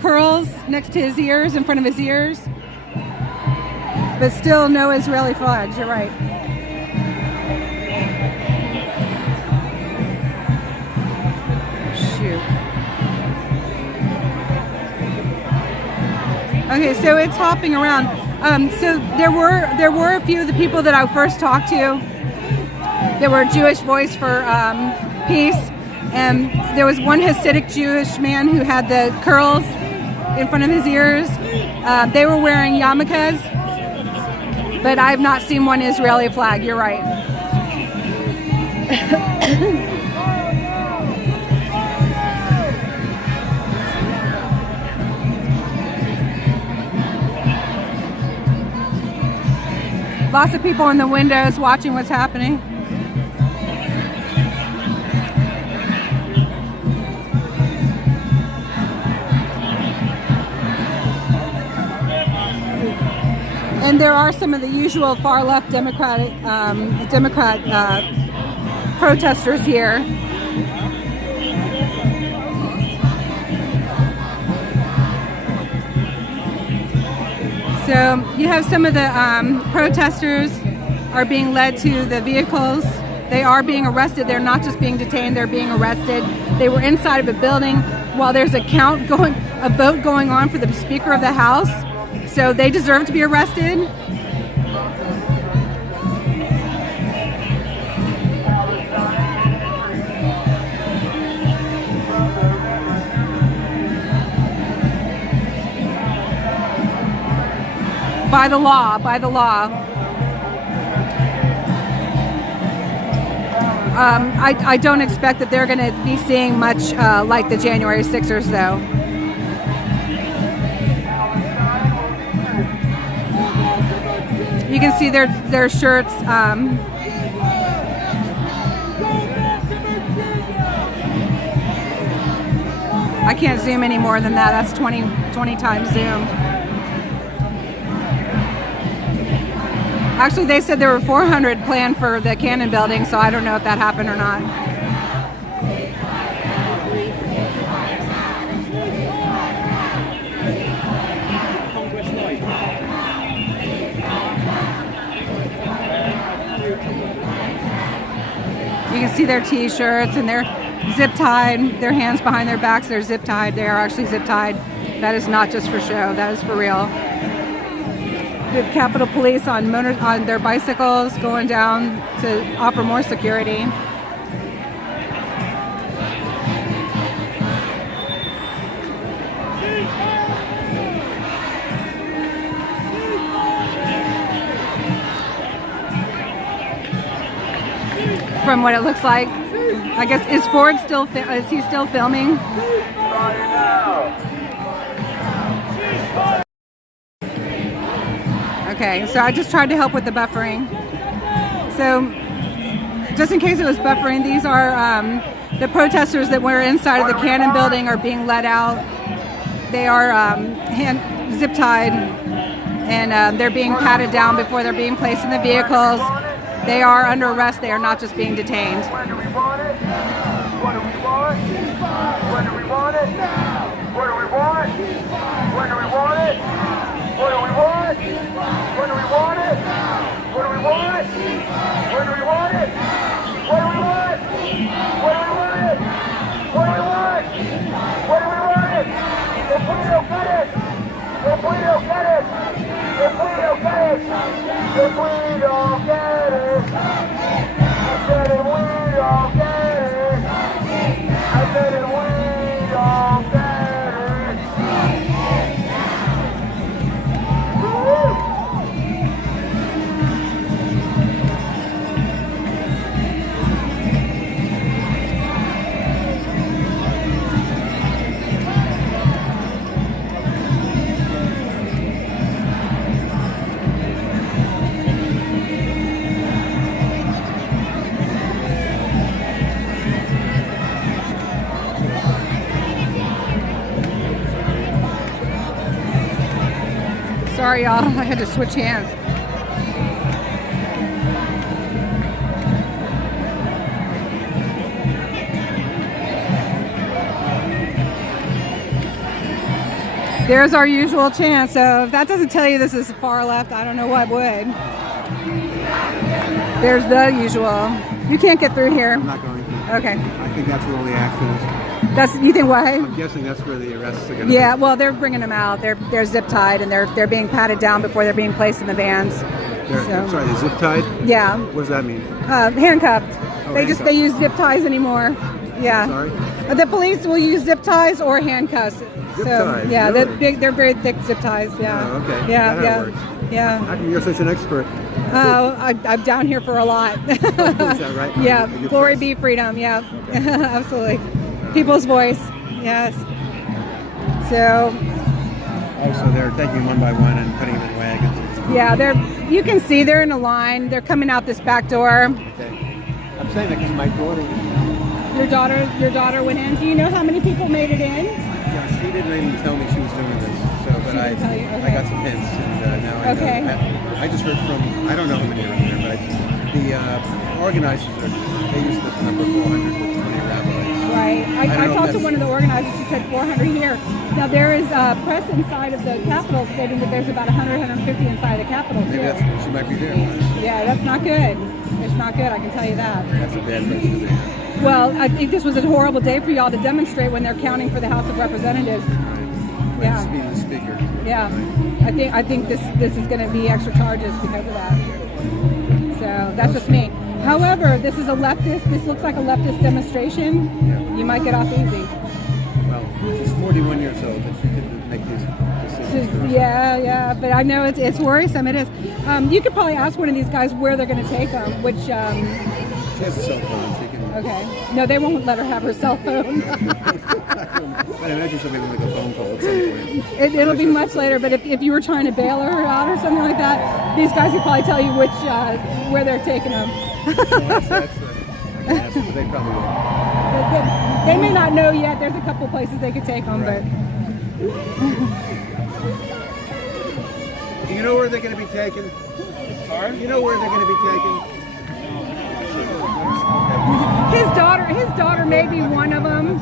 curls next to his ears, in front of his ears. But still no Israeli flags, you're right. Okay, so it's hopping around. So there were a few of the people that I first talked to. There were Jewish Voice for Peace, and there was one Hasidic Jewish man who had the curls in front of his ears. They were wearing yarmulkes, but I have not seen one Israeli flag. You're right. Lots of people in the windows watching what's happening. And there are some of the usual far left Democrat protesters here. So you have some of the protesters are being led to the vehicles. They are being arrested. They're not just being detained, they're being arrested. They were inside of a building while there's a vote going on for the Speaker of the House. So they deserve to be arrested. By the law, by the law. I don't expect that they're going to be seeing much like the January 6ers, though. You can see their shirts. I can't zoom any more than that. That's 20 times zoom. Actually, they said there were 400 planned for the Cannon building, so I don't know if that happened or not. You can see their t-shirts and they're zip-tied, their hands behind their backs, they're zip-tied. They are actually zip-tied. That is not just for show, that is for real. The Capitol Police on their bicycles going down to offer more security. From what it looks like, I guess is Ford still? Is he still filming? Okay, so I just tried to help with the buffering. So, just in case it was buffering, these are the protesters that were inside of the Cannon building are being let out. They are zip-tied, and they're being patted down before they're being placed in the vehicles. They are under arrest. They are not just being detained. When do we want it? What do we want? When do we want it? What do we want? When do we want it? What do we want? When do we want it? What do we want? When do we want it? What do we want? What do we want it? What do we want? What do we want it? If we don't get it, if we don't get it, if we don't get it, if we don't get it, I said if we don't get it, I said if we don't get it. Sorry, y'all. I had to switch hands. There's our usual chant. So if that doesn't tell you this is far left, I don't know what would. There's the usual. You can't get through here. I'm not going to. Okay. I think that's where all the action is. You think what? I'm guessing that's where the arrests are going to Yeah, well, they're bringing them out. They're zip tied and they're being patted down before they're being placed in the vans. I'm sorry, they're zip tied? Yeah. What does that mean? Handcuffed. Oh, They use zip ties anymore. Yeah. Sorry? The police will use zip ties or handcuffs. Zip ties, yeah, really? they're very thick zip ties. Yeah. Oh, okay. Yeah, That yeah, works. yeah. How come you're such an expert? I'm down here for a lot. Is that right? Yeah. Good Glory place. be freedom. Yeah. Absolutely. People's voice. Yes. So. Oh, so they're taking one by one and putting them in wagons. Yeah, you can see they're in a line. They're coming out this back door. Okay. I'm saying that because my daughter was Your daughter went in. Do you know how many people made it in? Yeah, she didn't even tell me she was doing this. So, but She didn't tell you? I Okay. got some hints, and now I Okay. know. I just heard from, I don't know how many are in there, but the organizers, they used the number 420 rabbis. Right. don't I know if talked to that's- one of the organizers. She said 400 here. Now there is press inside of the Capitol stating that there's about 100, 150 inside the Capitol Maybe too. she might be there. Yeah, that's not good. It's not good. I can tell you that. That's a bad place to be. Well, I think this was a horrible day for y'all to demonstrate when they're counting for the House of Representatives. Yeah. Being the speaker. Yeah, I think this is going to be extra charges because of that. So that's just me. However, this is a leftist. This looks like a leftist demonstration. Yeah. You might get off easy. Well, she's 41 years old, but she can make these decisions. Yeah, but I know it's worrisome. It is. You could probably ask one of these guys where they're going to take them. Which? She has a cell phone. She can. Okay. No, they won't let her have her cell phone. I imagine she'll be able to make a phone call at some point. It'll be much later. But if you were trying to bail her out or something like that, these guys could probably tell you which where they're taking them. That's they probably will. They may not know yet. There's a couple places they could take them, Right. Do you know where they're going to be taken? Sorry? You know where they're going to be taken? His daughter may be one of them.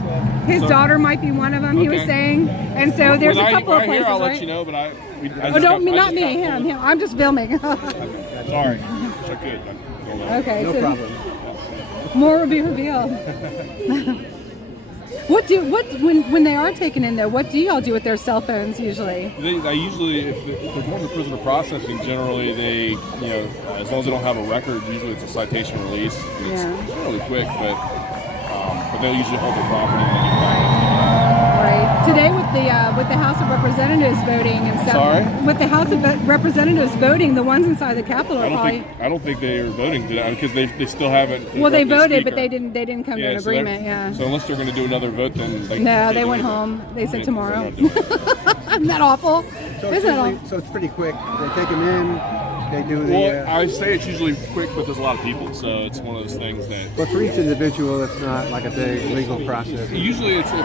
His daughter might be one of them. He was saying, and so there's a couple of places, I'll right? let you know, but I Oh, not me, him. I'm just filming. Sorry. So good. Okay, No so problem. more will be revealed. When they are taken in though, what do y'all do with their cell phones usually? They usually, if they're going to prisoner processing, generally they, as long as they don't have a record, usually it's a citation release. It's really quick, but they'll usually hold their property. Right. Today with the House of Representatives voting and stuff. Sorry? With the House of Representatives voting, the ones inside the Capitol are probably. I don't think they are voting today because they still haven't. Well, they elected a voted, but speaker. they didn't come to an so they're- agreement. Yeah. So unless they're going to do another vote, then they No, can't they do went anything. home. They said Yeah, tomorrow. they're not doing it. Isn't that awful? So Isn't it awful? so it's pretty quick. They take them in. They do the. Well, I say it's usually quick, but there's a lot of people, so it's one of those things that. But for each individual, it's not like a big legal process. Usually it's a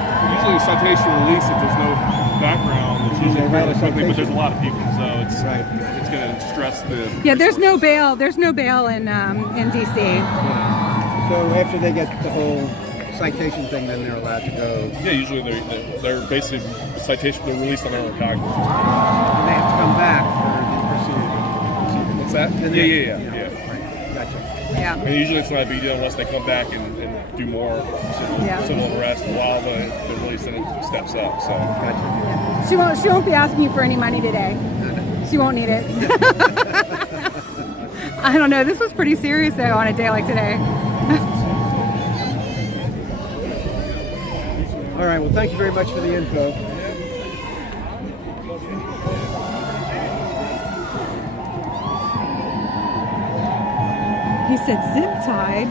citation release if there's no background. It's usually They write a fairly quickly, but citation. there's a lot of people, so it's Right. it's going to stress the. Yeah, there's no bail. There's no bail in DC. So after they get the whole citation thing, then they're allowed to go. Yeah, usually they're basically citation. They're released on their own cognizance. And they have to come back for the proceeding. What's that? Then Yeah. Right. Gotcha. Yeah. And usually it's not a big deal unless they come back and do more civil arrest while the release steps up. So Gotcha. She won't be asking you for any money today. She won't need it. I don't know. This was pretty serious though on a day like today. All right. Well, thank you very much for the info. He said zip tied.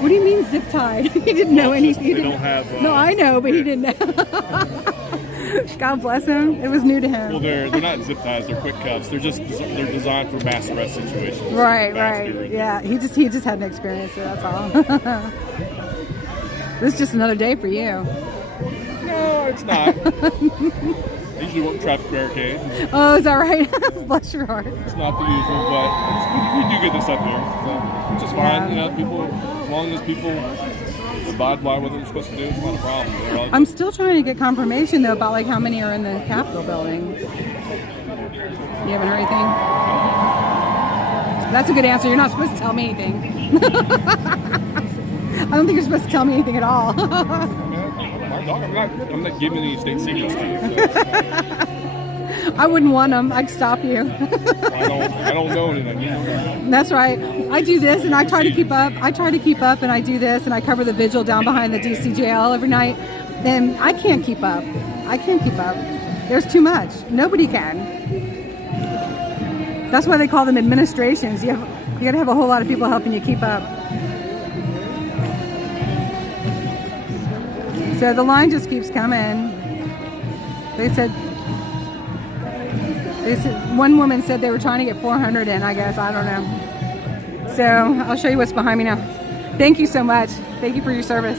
What do you mean zip tied? He didn't know anything. He they didn't- don't have. No, I know, but he didn't know. God bless him. It was new to him. Well, they're not zip ties. They're quick cuffs. They're designed for mass arrest situations. Right. Faster. Yeah, he just had an experience, so that's all. This is just another day for you. No, it's not. I usually work traffic barricades. Oh, is that right? Bless your heart. It's not the usual, but we do get this up there, so which is fine. People, as long as people abide by what they're supposed to do, it's not a problem. I'm still trying to get confirmation though about like how many are in the Capitol building. You haven't heard anything? That's a good answer. You're not supposed to tell me anything. I don't think you're supposed to tell me anything at all. I'm not giving any state secrets to you. So I wouldn't want them. I'd stop you. I don't know anything. That's right. I do this and I try to keep up. And I do this and I cover the vigil down behind the DC jail every night. And I can't keep up. There's too much. Nobody can. That's why they call them administrations. You got to have a whole lot of people helping you keep up. So the line just keeps coming. They One woman said they were trying to get 400 in, I guess. I don't know. So I'll show you what's behind me now. Thank you so much. Thank you for your service.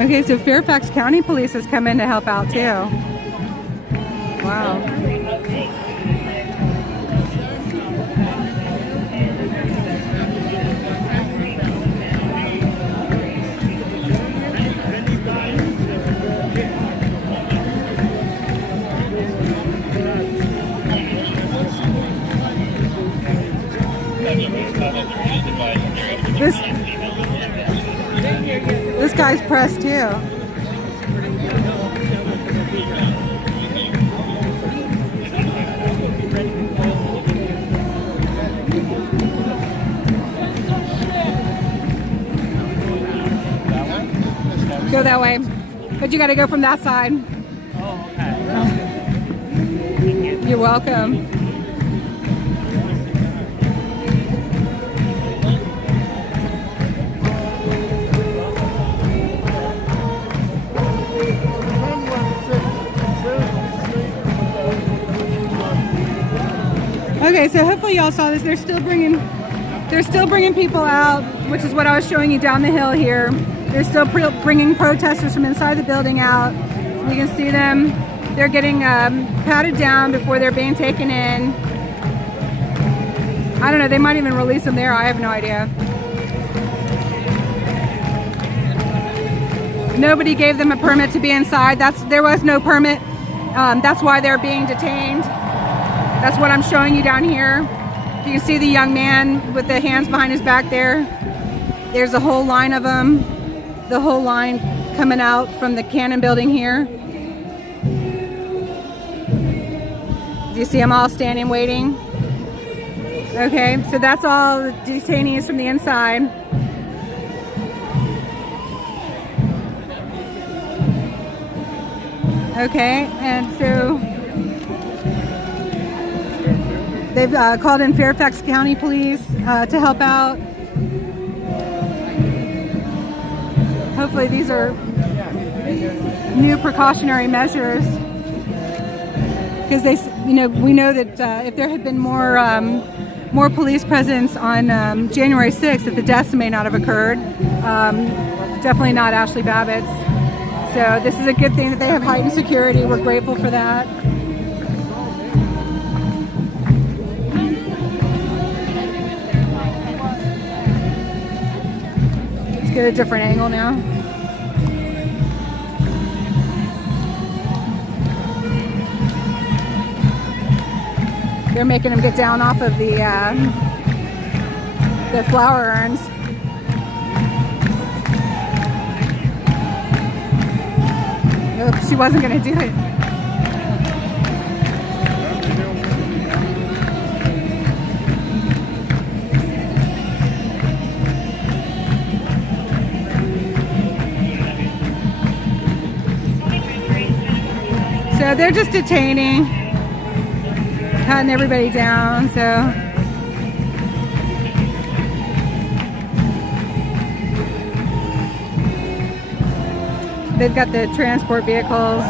Okay, so Fairfax County Police has come in to help out too. Wow. This guy's pressed too. Go that way, but you got to go from that side. Oh, okay. You're welcome. Okay, so hopefully y'all saw this. They're still bringing people out, which is what I was showing you down the hill here. They're still bringing protesters from inside the building out. You can see them. They're getting patted down before they're being taken in. I don't know. They might even release them there. I have no idea. Nobody gave them a permit to be inside. There was no permit. That's why they're being detained. That's what I'm showing you down here. You can see the young man with the hands behind his back there. There's a whole line of them. The whole line coming out from the Cannon building here. Do you see them all standing waiting? Okay, so that's all the detainees from the inside. Okay, and so they've called in Fairfax County Police to help out. Hopefully these are new precautionary measures, because we know that if there had been more police presence on January 6th, that the deaths may not have occurred. Definitely not Ashley Babbitt's. So this is a good thing that they have heightened security. We're grateful for that. Let's get a different angle now. They're making them get down off of the flower urns. Nope, she wasn't going to do it. So they're just detaining, patting everybody down, so. They've got the transport vehicles.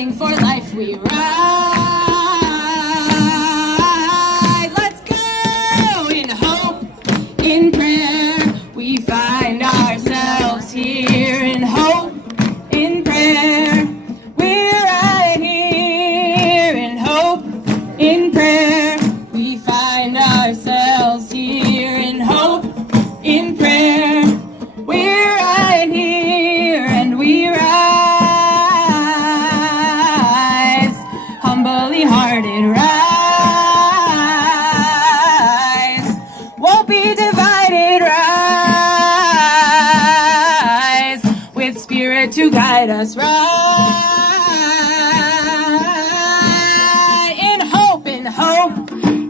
fighting for life we ride. Let's go! In hope, in prayer, we find ourselves here. In hope, in prayer, we're right here. In hope, in prayer, we find ourselves here. In hope, in prayer, we're right here, and we rise, humbly hearted rise, won't be divided, rise, with spirit to guide us, rise, in hope,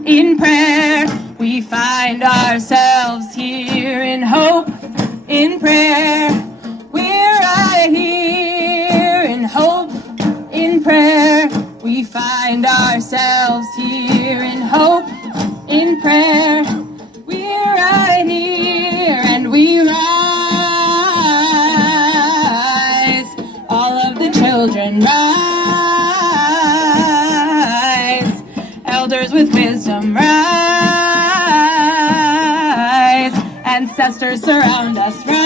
in prayer, we find ourselves here. In hope, in prayer, we're right here. In hope, in prayer, we find ourselves here. In hope, in prayer, we're right here, and we rise, all of the children rise, elders with wisdom rise, ancestors surround us, rise,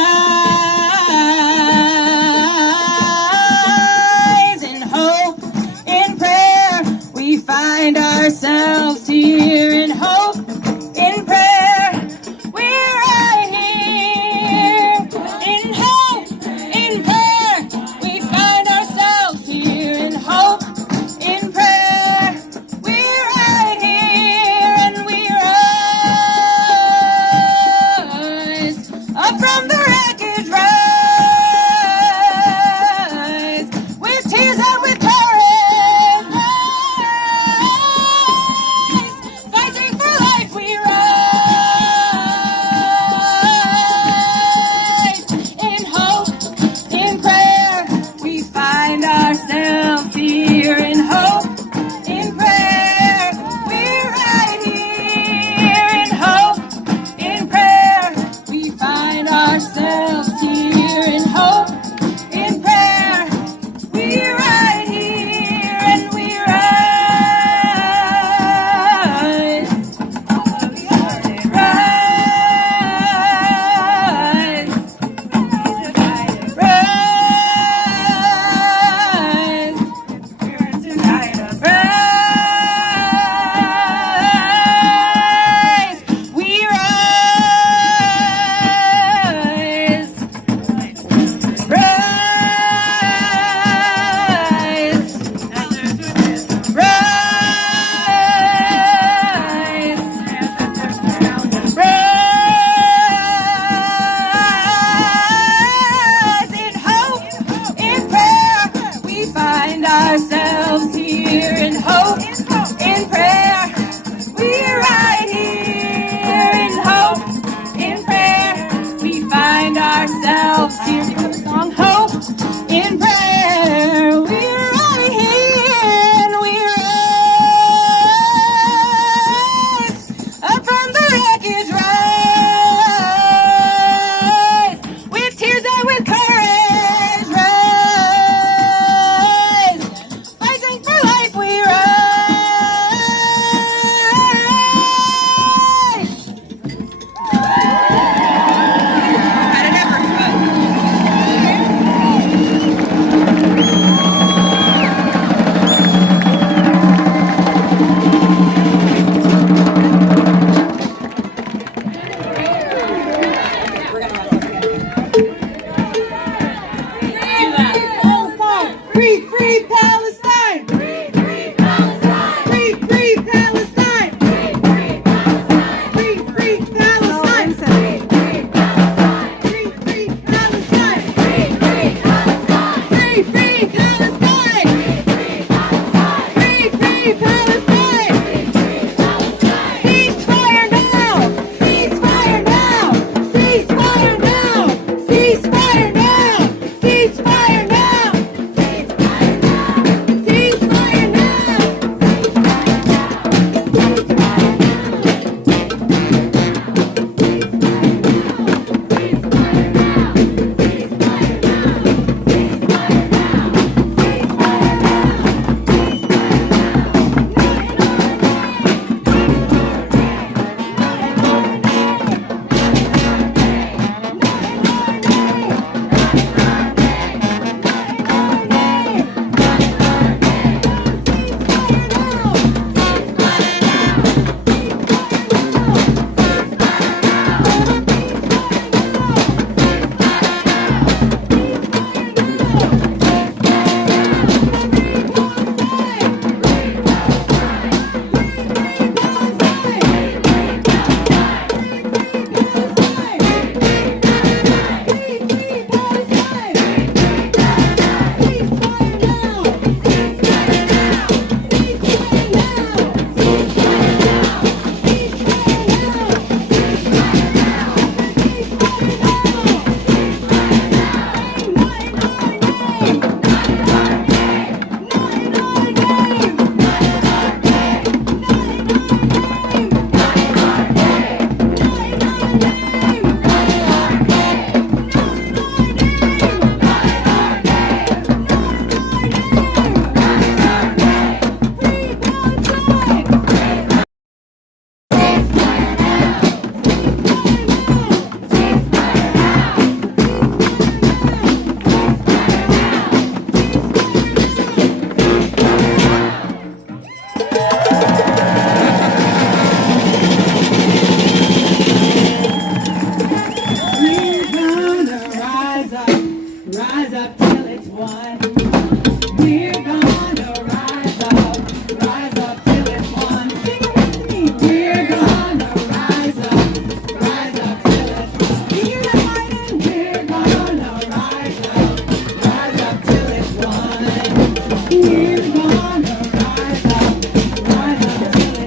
in hope, in prayer, we find ourselves here. In hope, in prayer, we're right here. In hope, in prayer, we find ourselves here. In hope, in prayer, we're right here, and we rise up from the wreckage, rise with tears and with courage, rise, fighting for life we rise. In hope, in prayer, we find ourselves here. In hope, in prayer, we're right here. In hope, in prayer, we find ourselves here. In hope, in prayer, we're right here, and we rise, rise, rise, rise, we rise, rise, rise, in hope, in prayer, we find ourselves here. In hope, in prayer, we're right here. In hope, in prayer, we find ourselves here. Song hope, in prayer, we're right here, and we rise up from the wreckage, rise with tears and with courage, rise, one. We're gonna rise up till it's one. Sing it with me. We're gonna rise up till it's one. You hear that fighting? We're gonna rise up till it's one. We're gonna rise up till it's one. We're gonna rise up till it's one.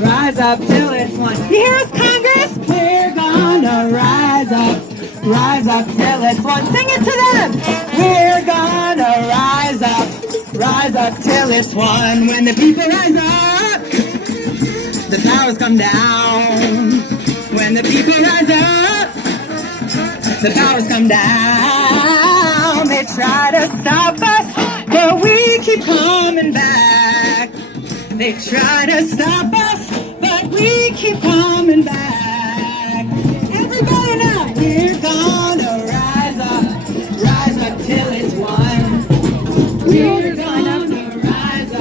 Rise up till it's one. You hear us, Congress? We're gonna rise up till it's one. Sing it to them. We're gonna rise up till it's one. When the people rise up, the powers come down. When the people rise up, the powers come down. They try to stop us, but we keep coming back. They try to stop us, but we keep coming back. Everybody now, we're gonna rise up till it's one. We're gonna rise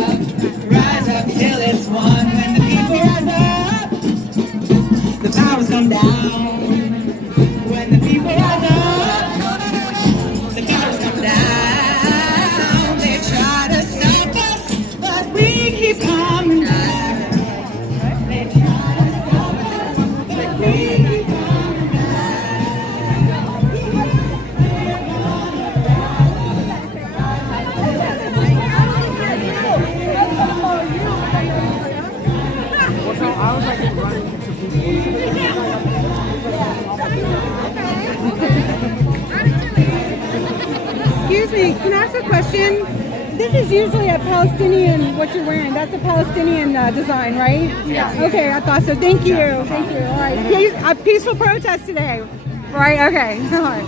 up till it's one. When the people rise up, the powers come down. When the people rise up, the powers come down. They try to stop us, but we keep coming back. They try to stop us, but we keep coming Excuse me, can I ask a question? This is usually a Palestinian, what you're wearing, that's a Palestinian design, right? Yeah. Okay, I thought so. Thank you. Thank you. All right. A peaceful protest today. Right, okay. All right.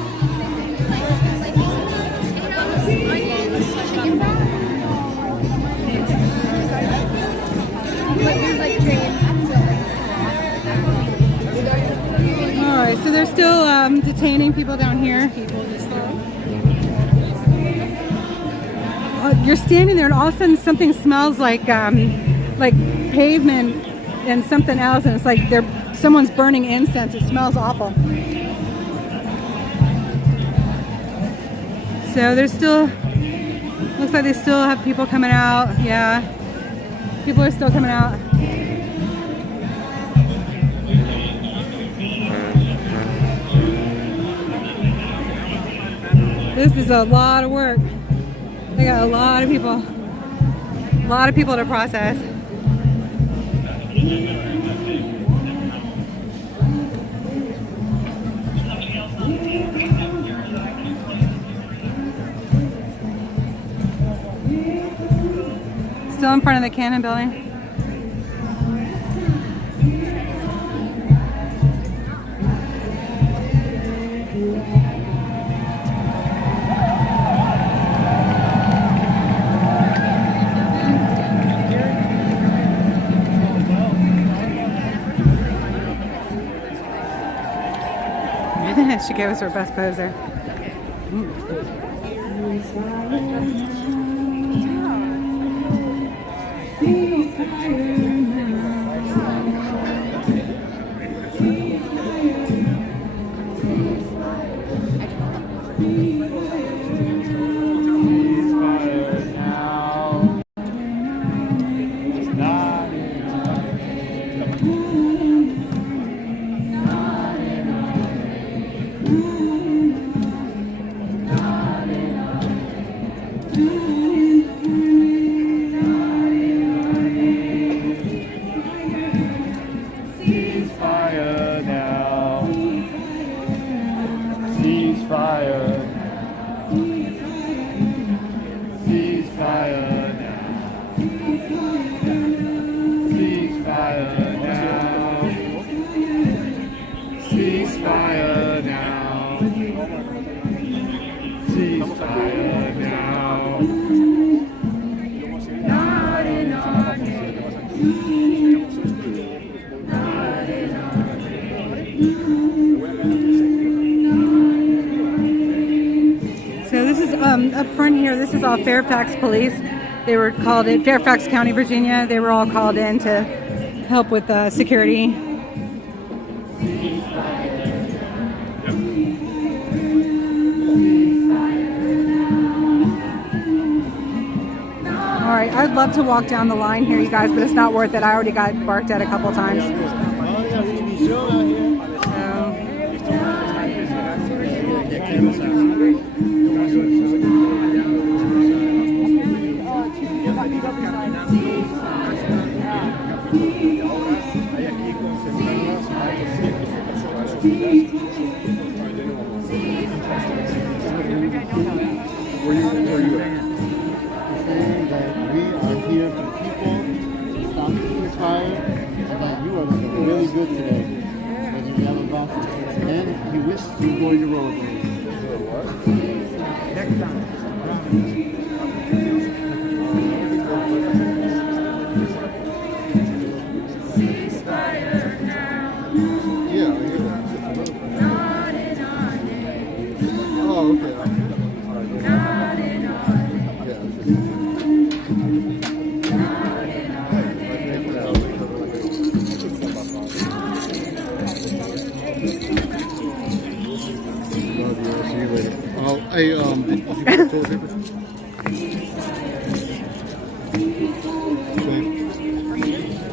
All right, so they're still detaining people down here. You're standing there, and all of a sudden something smells like pavement and something else, and it's like someone's burning incense. It smells awful. So there's still, looks like they still have people coming out. Yeah, people are still coming out. This is a lot of work. They got a lot of people to process. Still in front of the Cannon building. She gave us her best pose there. Ceasefire now. Ceasefire now. Not in our name. Not in our name. So this is up front here. This is all Fairfax police. They were called in, Fairfax County, Virginia. They were all called in to help with security. All right, I'd love to walk down the line here, you guys, but it's not worth it. I already got barked at a couple times.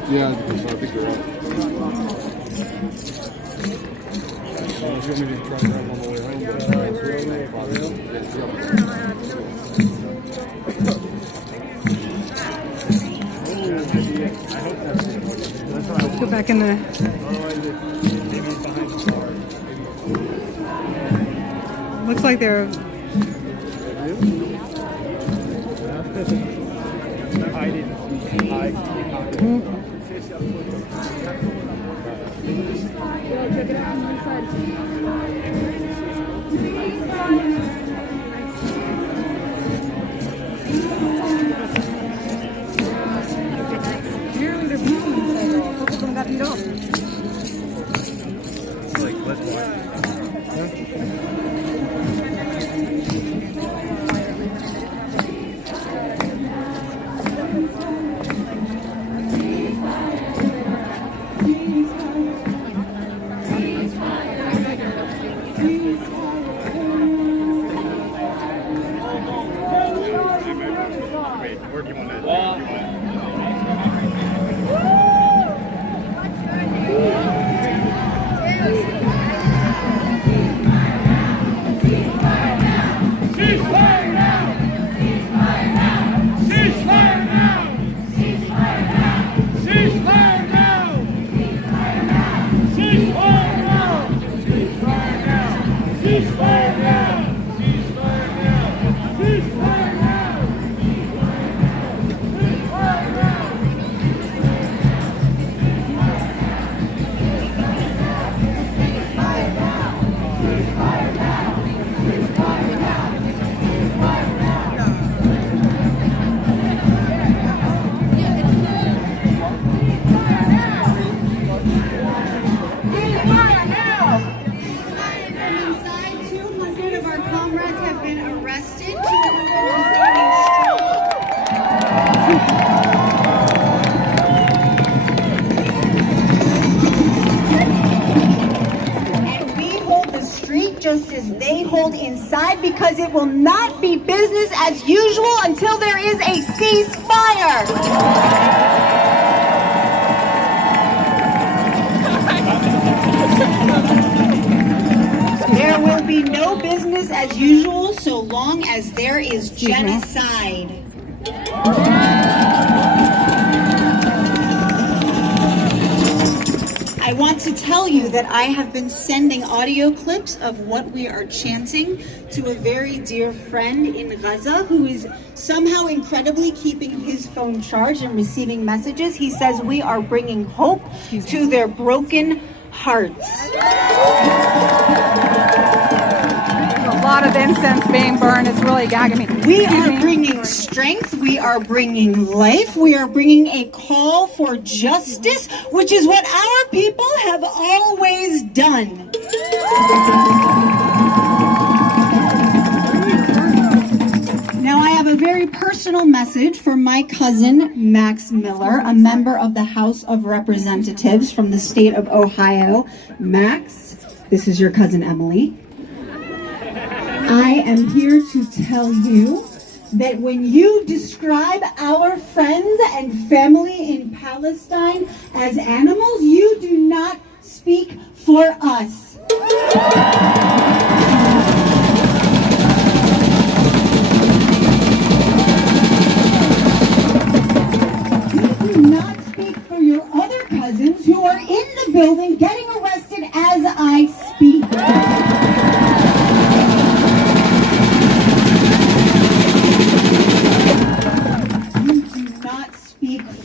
Yeah, because I think you're right. Let's go back in the... Looks like they're... just as they hold inside, because it will not be business as usual until there is a ceasefire. There will be no business as usual so long as there is genocide. I want to tell you that I have been sending audio clips of what we are chanting to a very dear friend in Gaza who is somehow incredibly keeping his phone charged and receiving messages. He says we are bringing hope to their broken hearts. A lot of incense being burned. It's really gagging me. We are bringing strength. We are bringing life. We are bringing a call for justice, which is what our people have always done. Now, I have a very personal message for my cousin, Max Miller, a member of the House of Representatives from the state of Ohio. Max, this is your cousin, Emily. I am here to tell you that when you describe our friends and family in Palestine as animals, you do not speak for us. You do not speak for your other cousins who are in the building getting arrested as I speak.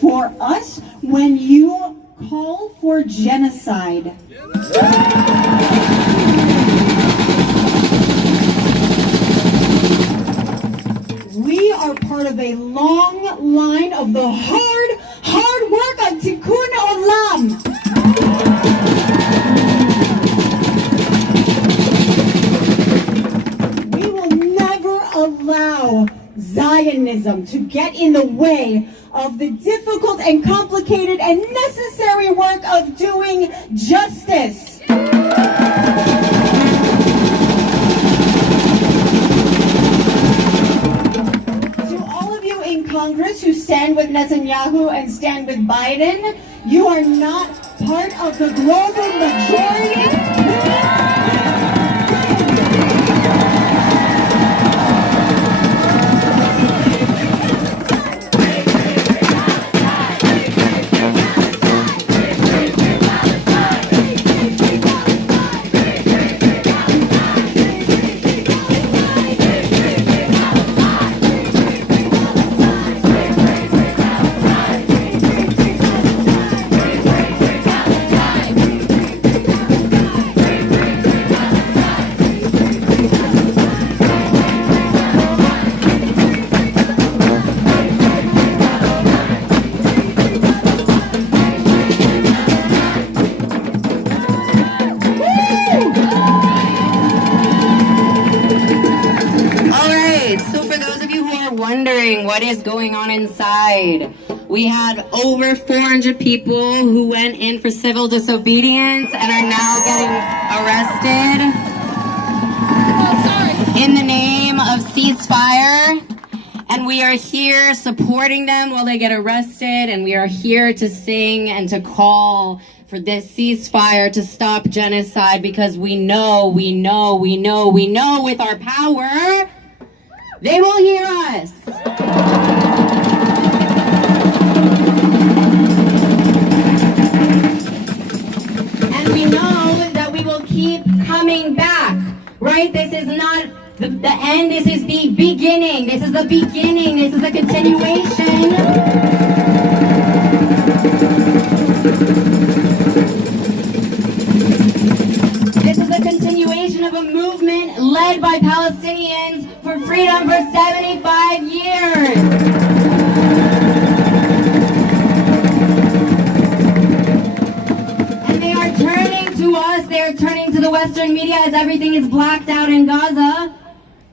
For us when you call for genocide. We are part of a long line of the hard work of Tikkun Olam. We will never allow Zionism to get in the way of the difficult and complicated and necessary work of doing justice. To all of you in Congress who stand with Netanyahu and stand with Biden, you are not part of the global majority. What is going on inside? We had over 400 people who went in for civil disobedience and are now getting arrested in the name of ceasefire. And we are here supporting them while they get arrested, and we are here to sing and to call for this ceasefire to stop genocide, because we know with our power they will hear us. And we know that we will keep coming back, right? This is not the end, this is the beginning. This is the beginning, this is the continuation. This is the continuation of a movement led by Palestinians for freedom for 75 years. And they are turning to us, they are turning to the Western media as everything is blacked out in Gaza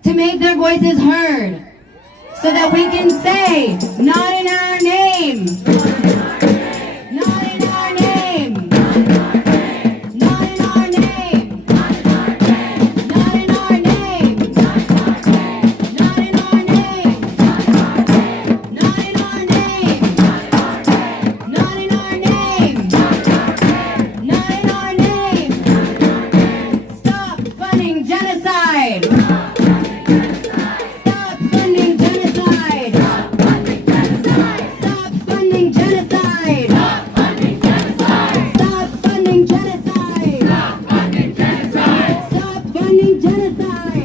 to make their voices heard, so that we can say, not in our name. Not in our name. Not in our name. Not in our name. Not in our name. Not in our name. Not in our name. Not in our name. Stop funding genocide. Stop funding genocide. Stop funding genocide. Stop funding genocide. Stop funding genocide. Stop funding genocide. Stop funding genocide.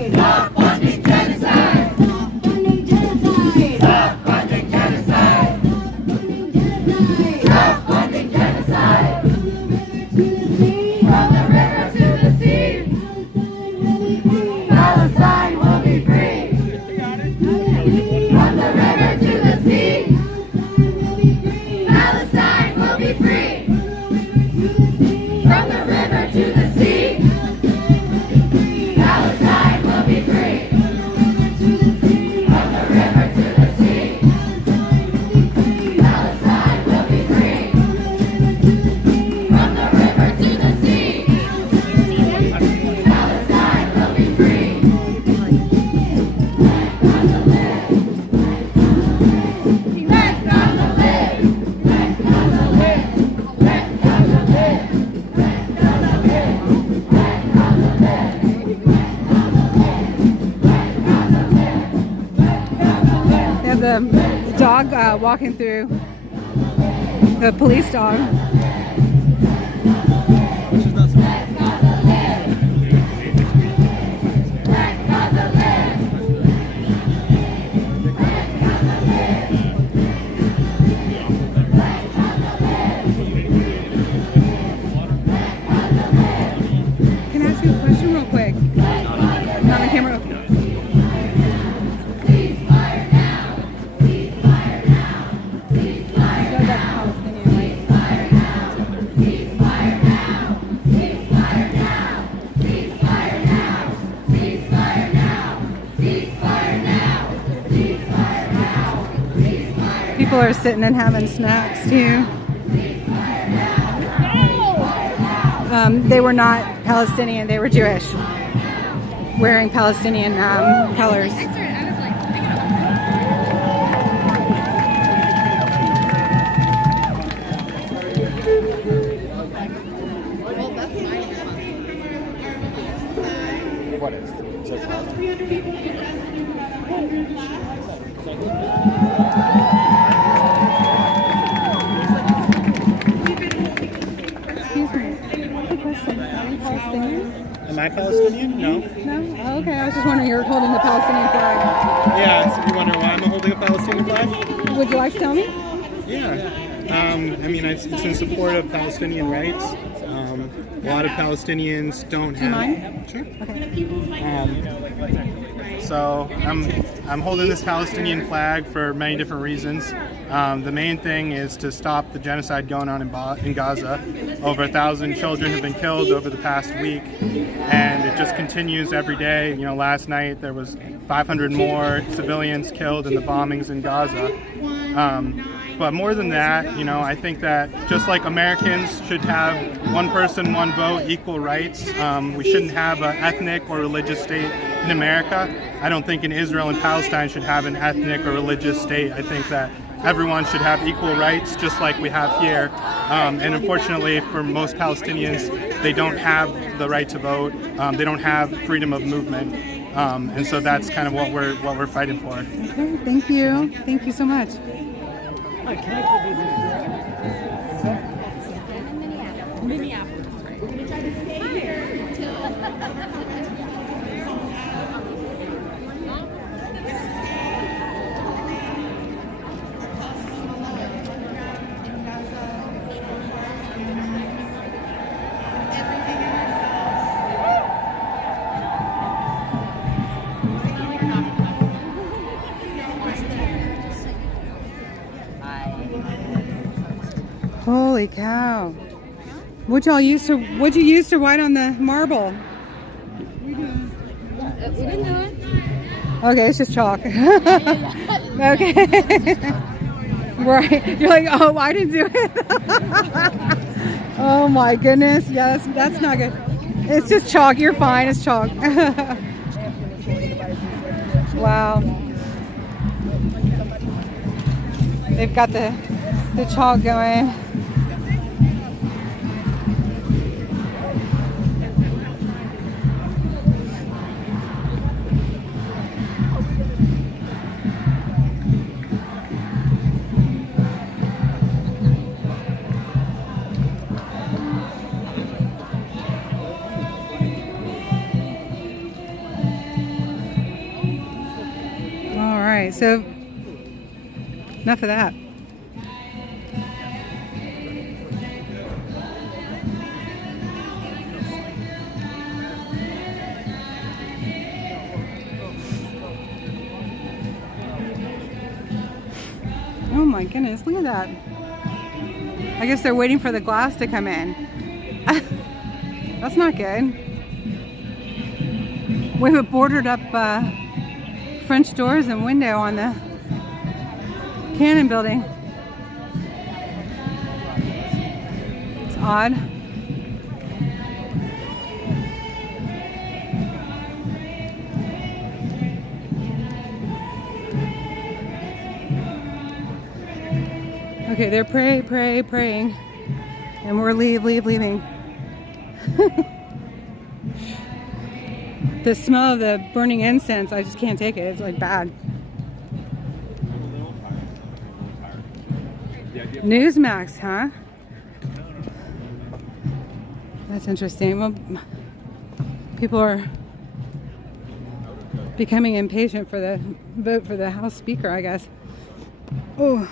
Stop funding genocide. Stop funding genocide. Stop funding genocide. Stop funding genocide. Stop funding genocide. From the river to the sea. dog walking through. The police dog. Can I ask you a question real quick? Not on the camera. People are sitting and having snacks too. They were not Palestinian, they were Jewish, wearing Palestinian colors. What is? Excuse me. I have a question. Are you Palestinian? Am I Palestinian? No. No? Oh, okay. I was just wondering, you're holding the Palestinian flag. Yeah, so you wonder why I'm holding a Palestinian flag? Would you like to tell me? Yeah. I mean, it's in support of Palestinian rights. A lot of Palestinians don't have. Do you mind? Sure. Okay. So I'm holding this Palestinian flag for many different reasons. The main thing is to stop the genocide going on in Gaza. Over 1,000 children have been killed over the past week, and it just continues every day. You know, last night there was 500 more civilians killed in the bombings in Gaza. But more than that, you know, I think that just like Americans should have one person, one vote, equal rights, we shouldn't have an ethnic or religious state in America. I don't think in Israel and Palestine should have an ethnic or religious state. I think that everyone should have equal rights, just like we have here. And unfortunately, for most Palestinians, they don't have the right to vote. They don't have freedom of movement. And so that's kind of what we're fighting for. Okay, thank you. Thank you so much. Minneapolis, right? Holy cow. What'd you use to write on the marble? We didn't do it. Okay, it's just chalk. Okay. Right. You're like, oh, I didn't do it. Oh my goodness. Yeah, that's not good. It's just chalk. You're fine. It's chalk. Wow. They've got the chalk going. All right, so enough of that. Oh my goodness, look at that. I guess they're waiting for the glass to come in. That's not good. We have a boarded up French doors and window on the Cannon building. It's odd. Okay, they're praying. And we're leaving. The smell of the burning incense, I just can't take it. It's like bad. Newsmax, huh? That's interesting. Well, people are becoming impatient for the vote for the House Speaker, I guess. Oh.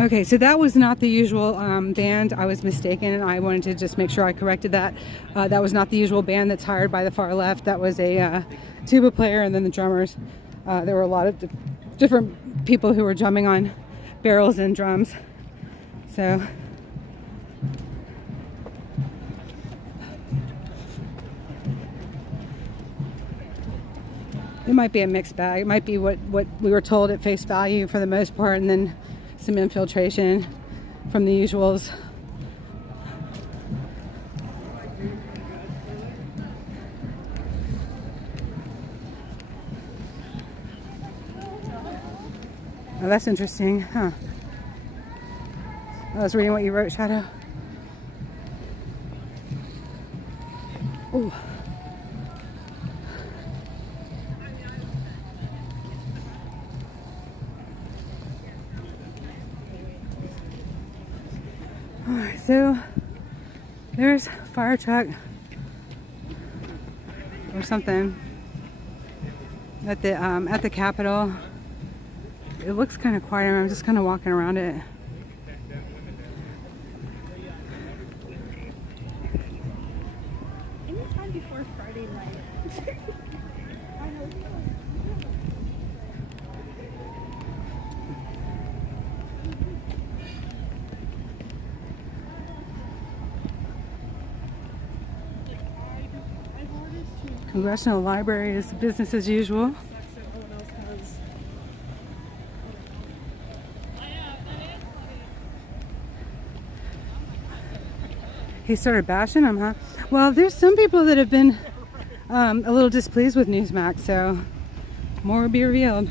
Okay, so that was not the usual band. I was mistaken, and I wanted to just make sure I corrected that. That was not the usual band that's hired by the far left. That was a tuba player and then the drummers. There were a lot of different people who were drumming on barrels and drums. So it might be a mixed bag. It might be what we were told at face value for the most part, and then some infiltration from the usuals. Oh, that's interesting, huh? I was reading what you wrote, Shadow. Ooh. Alright, so there's a fire truck or something at the Capitol. It looks kind of quiet. I'm just kind of walking around it. Anytime before Friday night. I know. Congressional Library is business as usual. He started bashing him, huh? Well, there's some people that have been a little displeased with Newsmax, so more will be revealed.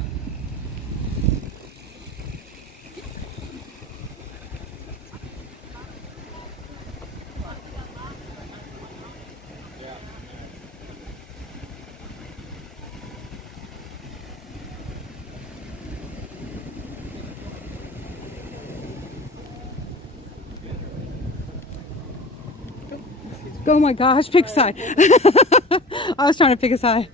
Oh my gosh, pick a side. I was trying to pick a side.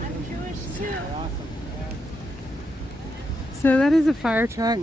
I'm Jewish too. So that is a fire truck.